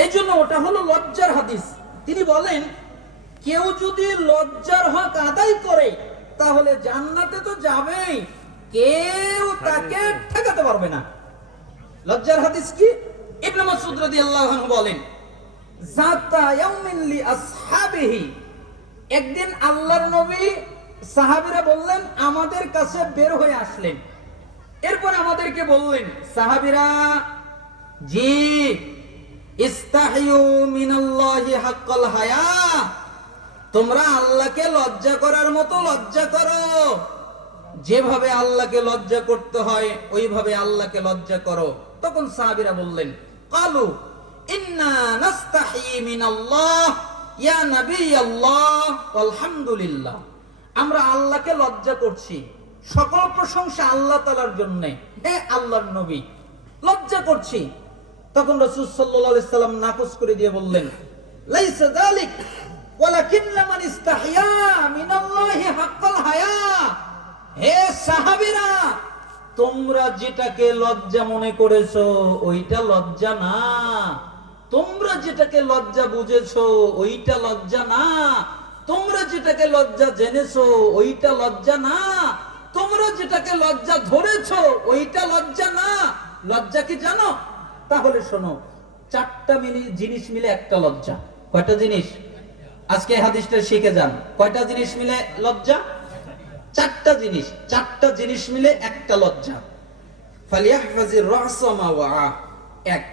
এই জন্য ওটা হলো লজ্জার হাদিস। তিনি বলেন, কেউ যদি লজ্জার হক আদায় করে তাহলে জান্নাতে তো যাবেই, কেউ তাকে ঠেকাতে পারবে না। লজ্জার হাদিস কি? ইবনে মাসউদ রাদিয়াল্লাহু আনহু বলেন, যাতা ইয়াউমিন লি আসহাবিহি, একদিন আল্লাহর নবী সাহাবীরা বললেন, আমাদের কাছে বের হয়ে আসলেন। এরপর আমাদেরকে বললেন সাহাবীরা, জি ইস্তাহিয়ু মিনাল্লাহি হাক্কাল হায়া, তোমরা আল্লাহকে লজ্জা করার মতো লজ্জা করো। যেভাবে আল্লাহকে লজ্জা করতে হয় ওইভাবে আল্লাহকে লজ্জা করো। তখন সাহাবীরা বললেন, ক্বালু ইন্না নাস্তাহি মিনাল্লাহ ইয়া নাবিয়াল্লাহ আলহামদুলিল্লাহ, আমরা আল্লাহকে লজ্জা করছি, সকল প্রশংসা আল্লাহ তাআলার জন্য, হে আল্লাহর নবী লজ্জা করছি। তখন রাসূল সাল্লাল্লাহু আলাইহি সাল্লাম নাকচ করে দিয়ে বললেন, লাইসা যালিক ওয়ালাকিন্না মান ইস্তাহিয়া মিনাল্লাহি হাক্কাল হায়া, হে সাহাবীরা তোমরা যেটাকে লজ্জা মনে করেছো ওইটা লজ্জা না, তোমরা যেটাকে লজ্জা বুঝেছো ওইটা লজ্জা না, তোমরা যেটাকে লজ্জা জেনেছো ওইটা লজ্জা না, তোমরা যেটাকে লজ্জা ধরেছো ওইটা লজ্জা না। লজ্জা কি জানো? তাহলে শোনো, চারটা জিনিস মিলে একটা লজ্জা। কয়টা জিনিস? আজকে হাদিসটা শিখে যান। কয়টা জিনিস মিলে লজ্জা? চারটা জিনিস। চারটা জিনিস মিলে একটা লজ্জা। ফালিয়াহফাজির রাসা মা ওয়া, এক,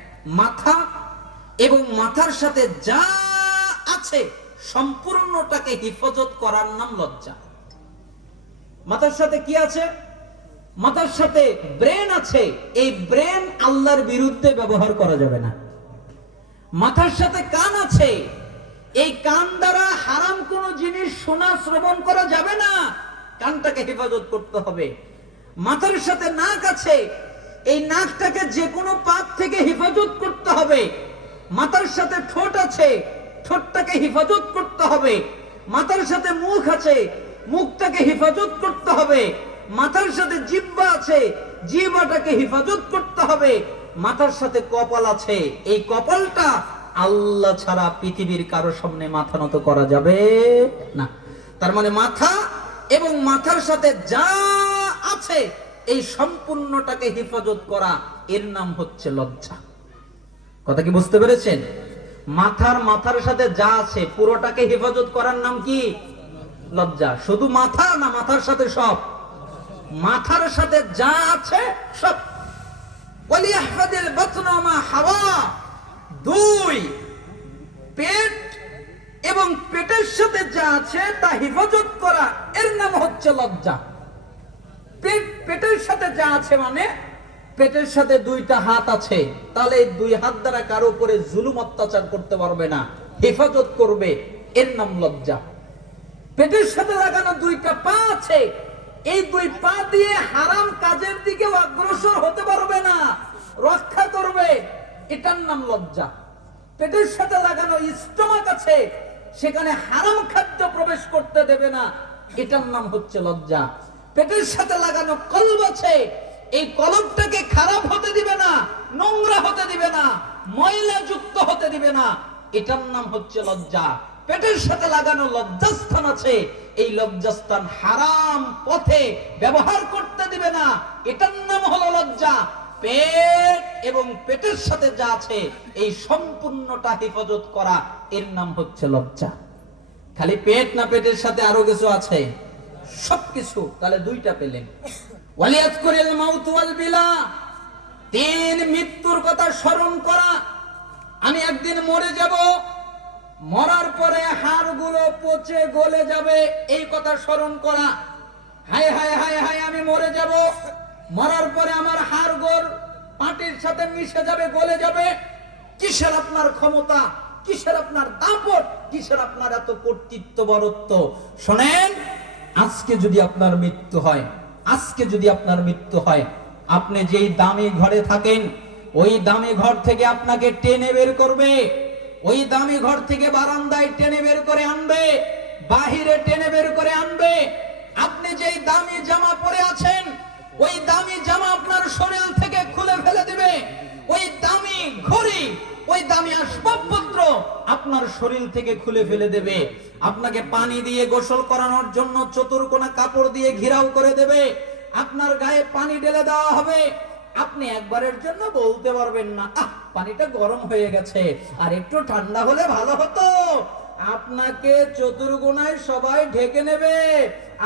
মাথা এবং মাথার সাথে যা আছে সম্পূর্ণটাকে হিফাজত করার নাম লজ্জা। মাথার সাথে কি আছে? মাথার সাথে ব্রেন আছে। এই ব্রেন আল্লাহর বিরুদ্ধে ব্যবহার করা যাবে না। মাথার সাথে কান আছে। এই কান দ্বারা হারাম কোন জিনিস শোনা শ্রবণ করা যাবে না, কানটাকে হেফাজত করতে হবে। মাথার সাথে নাক আছে। এই নাকটাকে যে কোনো পাপ থেকে হেফাজত করতে হবে। মাথার সাথে ঠোঁট আছে, ঠোঁটটাকে হেফাজত করতে হবে। মাথার সাথে মুখ আছে, মুখটাকে হেফাজত করতে হবে। মাথার সাথে জিহ্বা আছে, জিহ্বাটাকে হেফাজত করতে হবে। মাথার সাথে কপাল আছে, এই কপালটা আল্লাহ ছাড়া পৃথিবীর কারো সামনে মাথা নত করা যাবে না। তার মানে মাথা এবং মাথার সাথে যা আছে এই সম্পূর্ণটাকে হেফাজত করা, এর নাম হচ্ছে লজ্জা। কথা কি বুঝতে পেরেছেন? মাথার সাথে যা আছে পুরোটাকে হেফাজত করার নাম কি? লজ্জা। শুধু মাথা না, মাথার সাথে সব? মাথার সাথে যা আছে সব। ওয়ালিয়াহফাদিল বাতনা মা হাওয়া, দুই, পেট এবং পেটের সাথে যা আছে তা হেফাজত করা, এর নাম হচ্ছে লজ্জা। পেটের সাথে যা আছে মানে পেটের সাথে দুইটা হাত আছে, তাহলে এই দুই হাত দ্বারা কারো উপরে জুলুম অত্যাচার করতে পারবে না, হেফাজত করবে, এর নাম লজ্জা। পেটের সাথে লাগানো দুইটা পা আছে, এই দুই পা দিয়ে হারাম কাজের দিকে অগ্রসর হতে পারবে না, রক্ষা করবে, এটার নাম লজ্জা। পেটের সাথে লাগানো স্টমাক আছে, সেখানে হারাম খাদ্য প্রবেশ করতে দেবে না, এটার নাম হচ্ছে লজ্জা। পেটের সাথে লাগানো কলব আছে, এই কলবটাকে খারাপ হতে দিবে না, নোংরা হতে দিবে না, ময়লা যুক্ত হতে দিবে না। এটার নাম হচ্ছে লজ্জা। পেটের সাথে লাগানো লজ্জাস্থান আছে, এই লজ্জাস্থান হারাম পথে ব্যবহার করতে দিবে না, এটার নাম হলো লজ্জা। পেট এবং পেটের সাথে যা আছে এই সম্পূর্ণটা হেফাজত করা, এর নাম হচ্ছে লজ্জা। খালি পেট না, পেটের সাথে আরো কিছু আছে? সবকিছু। তাহলে দুইটা পেলেন। ওয়ালিয়াজকুরিল মাউত ওয়াল বিলা, তিন মৃত্যুর কথা স্মরণ করা। আমি একদিন মরে যাব, মরার পরে হাড়গুলো পচে গলে যাবে, এই কথা স্মরণ করা। হায় হায় হায় হায়, আমি মরে যাব, মরার পরে আমার হাড়গোড় মাটির সাথে মিশে যাবে, গলে যাবে। কিসের আপনার ক্ষমতা, কিসের আপনার দাপট, কিসের আপনার এত কর্তৃত্ব বরত্ব? শোনেন, আজকে যদি আপনার মৃত্যু হয়, আজকে যদি আপনার মৃত্যু হয়, আপনি যেই দামি ঘরে থাকেন, ওই দামি ঘর থেকে আপনাকে টেনে বের করবে, ওই দামি ঘর থেকে বারান্দায় টেনে বের করে আনবে, বাহিরে টেনে বের করে আনবে। আপনি যেই দামি জামা পরে আছেন, ওই দামি জামা আপনার শরীর থেকে খুলে ফেলে দিবে। ওই দামি ঘড়ি, ওই দামি আসবাবপত্র আপনার শরীর থেকে খুলে ফেলে দেবে। আপনাকে পানি দিয়ে গোসল করানোর জন্য চতুর্কোণা কাপড় দিয়ে ঘেরাও করে দেবে। আপনার গায়ে পানি ঢেলে দেওয়া হবে। আপনি একবারের জন্য বলতে পারবেন না, আহ, পানিটা গরম হয়ে গেছে, আর একটু ঠান্ডা হলে ভালো হতো। আপনাকে চতুর্গুণায় সবাই ঢেকে নেবে।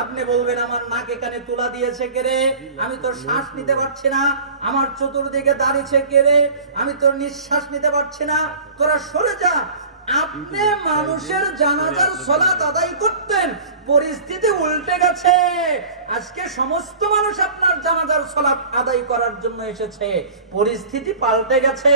আপনি বলবেন, আমার নাকে কানে তুলা দিয়েছে কে রে, আমি তো শ্বাস নিতে পারছি না, আমার চতুর্দিকে দাঁড়িয়েছে কে রে, আমি তো নিঃশ্বাস নিতে পারছি না, তোরা সরে যা। আপনি মানুষের জানাজার সালাত আদায় করতেন, পরিস্থিতি উল্টে গেছে। আজকে সমস্ত মানুষ আপনার জানাজার সালাত আদায় করার জন্য এসেছে, পরিস্থিতি পাল্টে গেছে।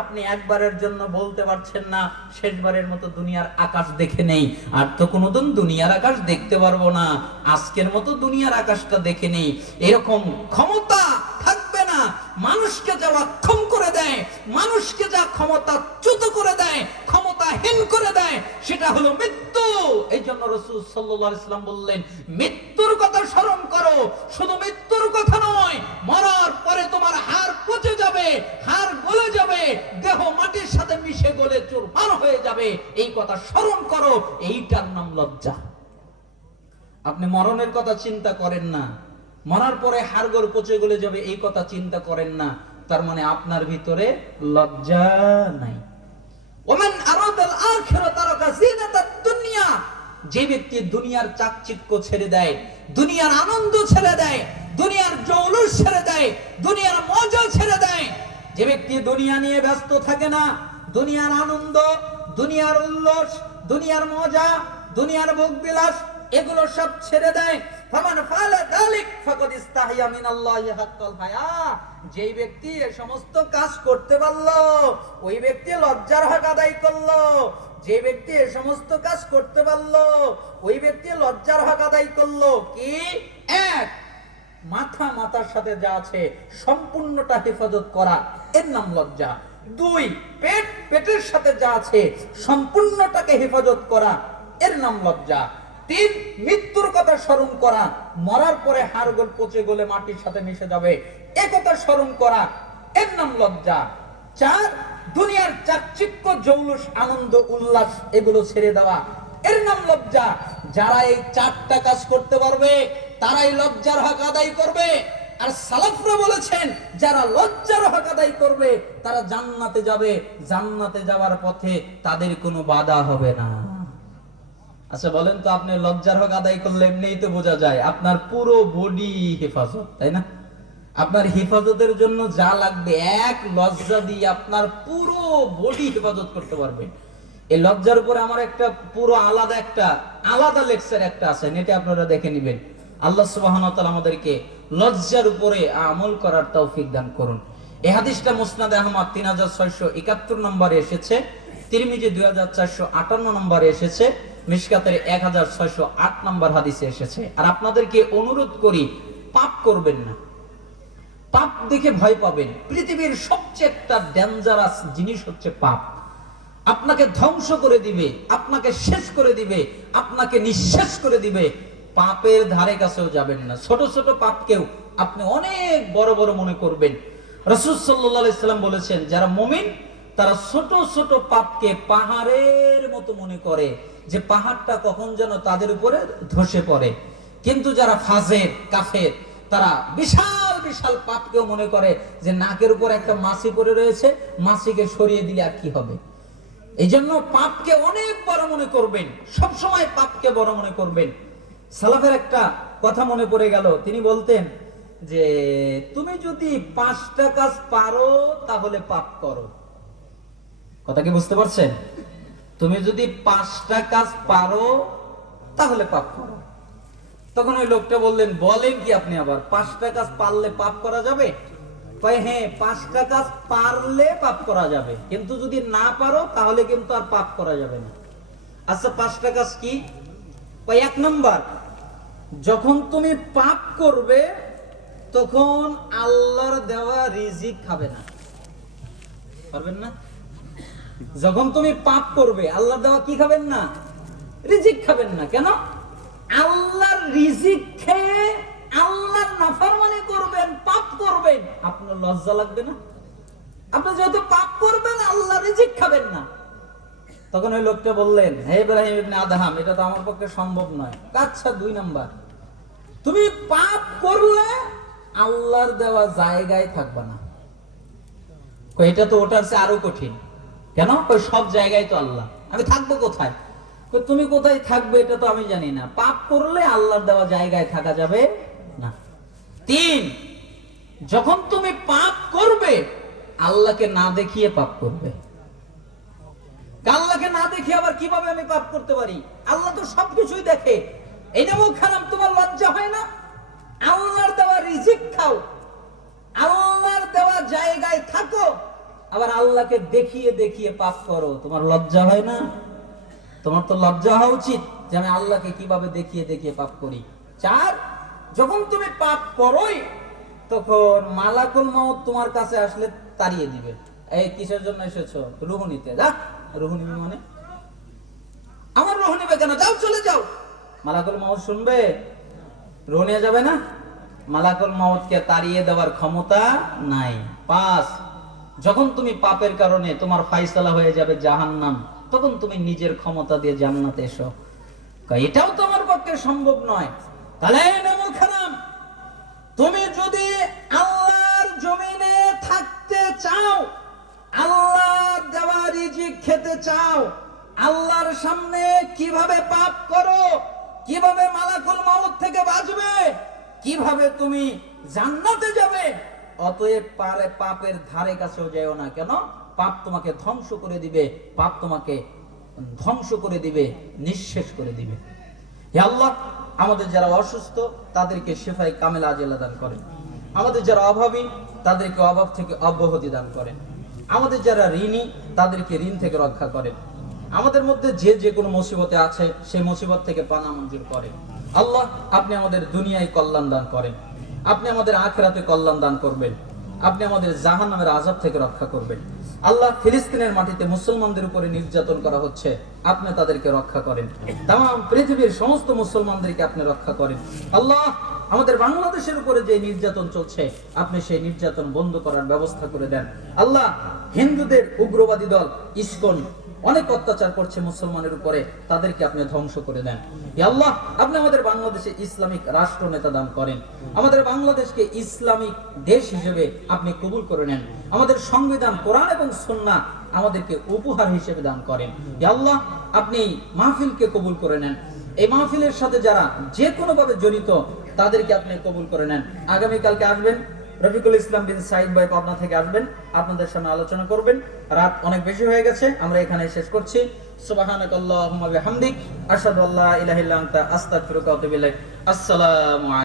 আপনি একবারের জন্য বলতে পারছেন না, শেষবারের মতো দুনিয়ার আকাশ দেখে নেই, আর তো কোনোদিন দুনিয়ার আকাশ দেখতে পারবো না, আজকের মতো দুনিয়ার আকাশটা দেখে নেই। এরকম ক্ষমতা থাকবে না। মানুষকে যা অক্ষম করে দেয়, মানুষকে যা ক্ষমতা চ্যুত করে দেয়, ক্ষমতাহীন করে দেয়, সেটা হলো মৃত্যু। এই জন্য রাসূল সাল্লাল্লাহু আলাইহি ওয়াসাল্লাম বললেন, মৃত্যুর কথা স্মরণ করো। শুধু মৃত্যুর কথা নয়, মরার পরে তোমার হাড় পচে যাবে, হাড় গলে যাবে, দেহ মাটির সাথে মিশে গলে চুরমার হয়ে যাবে, এই কথা স্মরণ করো। এইটার নাম লজ্জা। আপনি মরণের কথা চিন্তা করেন না, মরার পরে হাড়গোড় পচে গলে যাবে, এই কথা চিন্তা করেন না, তার মানে আপনার ভিতরে লজ্জা নাই। ওমান আরাদাল আখিরাত তারাকা জিনাতাদ দুনিয়া, যে ব্যক্তি দুনিয়ার চাকচিক্য ছেড়ে দেয়, দুনিয়ার আনন্দ ছেড়ে দেয়, দুনিয়ার জৌলুস ছেড়ে দেয়, দুনিয়ার মজা ছেড়ে দেয়, যে ব্যক্তি দুনিয়া নিয়ে ব্যস্ত থাকে না, দুনিয়ার আনন্দ, দুনিয়ার উল্লাস, দুনিয়ার মজা, দুনিয়ার ভোগ বিলাস, এগুলো সব ছেড়ে দেয়, ফামান ফালা যালিক ফাকাদ ইস্তাহিয়া মিনাল্লাহি হাক্কাল হায়া, যেই ব্যক্তি এই সমস্ত কাজ করতে পারলো, ওই ব্যক্তি লজ্জার হক আদায় করলো। যে ব্যক্তি এই সমস্ত কাজ করতে পারলো, ওই ব্যক্তি লজ্জার হক আদায় করলো। কি? এক, মাথার সাথে যা আছে সম্পূর্ণটা হেফাজত করা, এর নাম লজ্জা। দুই, পেটের সাথে যা আছে সম্পূর্ণটাকে হেফাজত করা, এর নাম লজ্জা। তিন, মৃত্যুর কথা স্মরণ করা, মরার পরে হাড়গোড় পচে গলে মাটির সাথে মিশে যাবে, এ কথা স্মরণ করা, এর নাম লজ্জা। চার, দুনিয়ার চাকচিক্য, জৌলুস, আনন্দ, উল্লাস, এগুলো ছেড়ে দেওয়া, এর নাম লজ্জা। যারা এই চারটা কাজ করতে পারবে, তারাই লজ্জার হক আদায় করবে। আর সালাফরা বলেছেন, যারা লজ্জার হক আদায় করবে তারা জান্নাতে যাবে, জান্নাতে যাওয়ার পথে তাদের কোনো বাধা হবে না। আচ্ছা বলেন তো, আপনি লজ্জার হক আদায় করলে এমনিই তো বোঝা যায় আপনার পুরো বডি হেফাজত, তাই না? আপনার হেফাজতের জন্য যা লাগবে, এক লজ্জা দিয়ে আপনার পুরো বডি হেফাজত করতে পারবেন। এই লজ্জার উপরে আমার একটা পুরো আলাদা লেকচার একটা আছে, নেটে আপনারা দেখে নেবেন। আল্লাহ সুবহানাহু ওয়া তাআলা আমাদেরকে লজ্জার উপরে আমল করার তৌফিক দান করুন। এই হাদিসটা মুসনাদে আহমদ 3671 নম্বরে এসেছে, তিরমিজি 2458 নম্বরে এসেছে, মিশকাতের 1608 নম্বর হাদিসে এসেছে। আর আপনাদেরকে অনুরোধ করি, পাপ করবেন না। পাপ দেখে ভয় পাবেন। পৃথিবীর সবচেয়ে একটা ডেঞ্জারাস জিনিস হচ্ছে পাপ। আপনাকে ধ্বংস করে দিবে, আপনাকে শেষ করে দিবে, আপনাকে নিঃশেষ করে দিবে। পাপের ধারে কাছেও যাবেন না। ছোট ছোট পাপকেও আপনি অনেক বড় বড় মনে করবেন। রাসূল সাল্লাল্লাহু আলাইহি সাল্লাম বলেছেন, যারা মুমিন তারা ছোট ছোট পাপকে পাহাড়ের মতো মনে করে, যে পাহাড়টা কখন যেন তাদের উপরে ধসে পড়ে। কিন্তু যারা ফাজের কাফের, তারা বিশাল বিশাল পাপকেও মনে করে যে নাকের উপর একটা মাছি পড়ে রয়েছে, মাছিকে সরিয়ে দিলে আর কি হবে। এই জন্য পাপকে অনেক বড় মনে করবেন, সব সময় পাপকে বড় মনে করবেন। সালাফের একটা কথা মনে পড়ে গেল, তিনি বলতেন যে তুমি যদি 5টা কাজ পারো তাহলে পাপ করো। কথা কি বুঝতে পারছেন? তুমি যদি 5টা কাজ পারো তাহলে পাপ করো। তখন ওই লোকটা বললেন, বলেন কি আপনি, আবার 5টা কাজ পারলে পাপ করা যাবে? হ্যাঁ, 5টা কাজ পারলে পাপ করা যাবে, কিন্তু যদি না পারো তাহলে কিন্তু আর পাপ করা যাবে না। আচ্ছা, 5টা কাজ কি? 1 নাম্বার, যখন তুমি পাপ করবে তখন আল্লাহর দেওয়া রিজিক খাবে না। পারবেন না? যখন তুমি পাপ করবে আল্লাহর দেওয়া কি খাবেন না? রিজিক খাবেন না। কেন? আল্লাহর রিজিক খেয়ে আল্লাহর নাফরমানি করবেন, পাপ করবেন, আপনার লজ্জা লাগবে না? আপনি যেহেতু পাপ করবেন, আল্লাহর রিজিক খাবেন না। তখন ওই লোকটা বললেন, হে ইব্রাহিম ইবনে আদহাম, এটা তো আমার পক্ষে সম্ভব নয়। আচ্ছা, 2 নাম্বার, তুমি পাপ করলে আল্লাহর দেওয়া জায়গায় থাকবে না। এটা তো ওটার চেয়ে আরো কঠিন। কেন? সব জায়গায় তো আল্লাহ, আমি থাকবো কোথায়? তুমি কোথায় থাকবে এটা তো আমি জানি না। পাপ করলে আল্লাহর দেওয়া জায়গায় থাকা যাবে না। 3, যখন তুমি পাপ করবে আল্লাহকে না দেখিয়ে পাপ করবে। আল্লাহকে না দেখিয়ে আবার কিভাবে আমি পাপ করতে পারি? আল্লাহ তো সবকিছুই দেখে। এই যে মুখ খারাপ, তোমার লজ্জা হয় না? আল্লাহর দেওয়া রিজিক খাও, আল্লাহর দেওয়া জায়গায় থাকো, আবার আল্লাহকে দেখিয়ে দেখিয়ে পাপ করো, তোমার লজ্জা হয় না? তোমার তো লজ্জা হওয়া উচিত যে আমি আল্লাহকে কিভাবে দেখিয়ে দেখিয়ে পাপ করি। 4, যখন তুমি পাপ করোই তখন মালাকুল মউত তোমার কাছে আসলে তাড়িয়ে দিবে। এই কিসের জন্য এসেছো? রূহ নিতে। যা, রূহ নিবি মানে? আমার রূহ নিবে কেন? যাও, চলে যাও। মালাকুল মউত শুনবে? রূহ নিয়ে যাবে না? মালাকুল মউতকে তাড়িয়ে দেওয়ার ক্ষমতা নাই। 5, যখন তুমি পাপের কারণে তোমার ফায়সালা হয়ে যাবে জাহান্নাম, তখন তুমি নিজের ক্ষমতা দিয়ে জান্নাতে এসো। এটাও তোমার পক্ষে সম্ভব নয়। তাহলে তুমি যদি আল্লাহর জমিনে থাকতে চাও, আল্লাহর দেওয়া রিজিক খেতে চাও, আল্লাহর সামনে কিভাবে পাপ করো, কিভাবে মালাকুল মউত থেকে বাঁচবে, কিভাবে তুমি জান্নাতে যাবে, অতএব পাপের ধারে কাছেও যেও না। কেন? পাপ তোমাকে ধ্বংস করে দিবে, পাপ তোমাকে ধ্বংস করে দিবে, নিঃশেষ করে দিবে। হে আল্লাহ, আমাদের যারা অসুস্থ তাদেরকে শিফায়ে কামেলা আজেলা দান করেন। আমাদের যারা অভাবী তাদেরকে অভাব থেকে অব্যাহতি দান করেন। আমাদের যারা ঋণী তাদেরকে ঋণ থেকে রক্ষা করেন। আমাদের মধ্যে যে কোনো মুসিবতে আছে সেই মুসিবত থেকে পানা মঞ্জুর করেন। আল্লাহ, আপনি আমাদের দুনিয়ায় কল্যাণ দান করেন, আপনি আমাদের আখিরাতে কল্যাণ দান করবেন, আপনি আমাদের জাহান্নামের আযাব থেকে রক্ষা করবেন। আল্লাহ, ফিলিস্তিনের মাটিতে মুসলমানদের উপরে নির্যাতন করা হচ্ছে, আপনি তাদেরকে রক্ষা করেন। তামাম পৃথিবীর সমস্ত মুসলমানদেরকে আপনি রক্ষা করেন। আল্লাহ, আমাদের বাংলাদেশের উপরে যে নির্যাতন চলছে আপনি সেই নির্যাতন বন্ধ করার ব্যবস্থা করে দেন। আল্লাহ, হিন্দুদের উগ্রবাদী দল ইসকন অনেক অত্যাচার করছে মুসলমানের উপরে, তাদেরকে আপনি ধ্বংস করে দেন। হে আল্লাহ, আপনি আমাদের বাংলাদেশে ইসলামিক রাষ্ট্র নেতা দান করেন, আমাদের বাংলাদেশকে ইসলামিক দেশ হিসেবে আপনি কবুল করে নেন। আমাদের সংবিধান কোরআন এবং সুন্নাহ আমাদেরকে উপহার হিসেবে দান করেন। হে আল্লাহ, আপনি মাহফিলকে কবুল করে নেন। এই মাহফিলের সাথে যারা যে কোনো ভাবে জড়িত তাদেরকে আপনি কবুল করে নেন। আগামীকালকে আসবেন, রফিকুল ইসলাম বিন সাইদ ভাই পাবনা থেকে আসবেন, আপনাদের সামনে আলোচনা করবেন। রাত অনেক বেশি হয়ে গেছে, আমরা এখানে শেষ করছি। সুবহানাকাল্লাহুম্মা বিহামদিক, আশহাদু আল্লা ইলাহা ইল্লা আনতা, আস্তাগফিরুকা ওয়া আতুবু ইলাইক। আসসালামু আলাইকুম।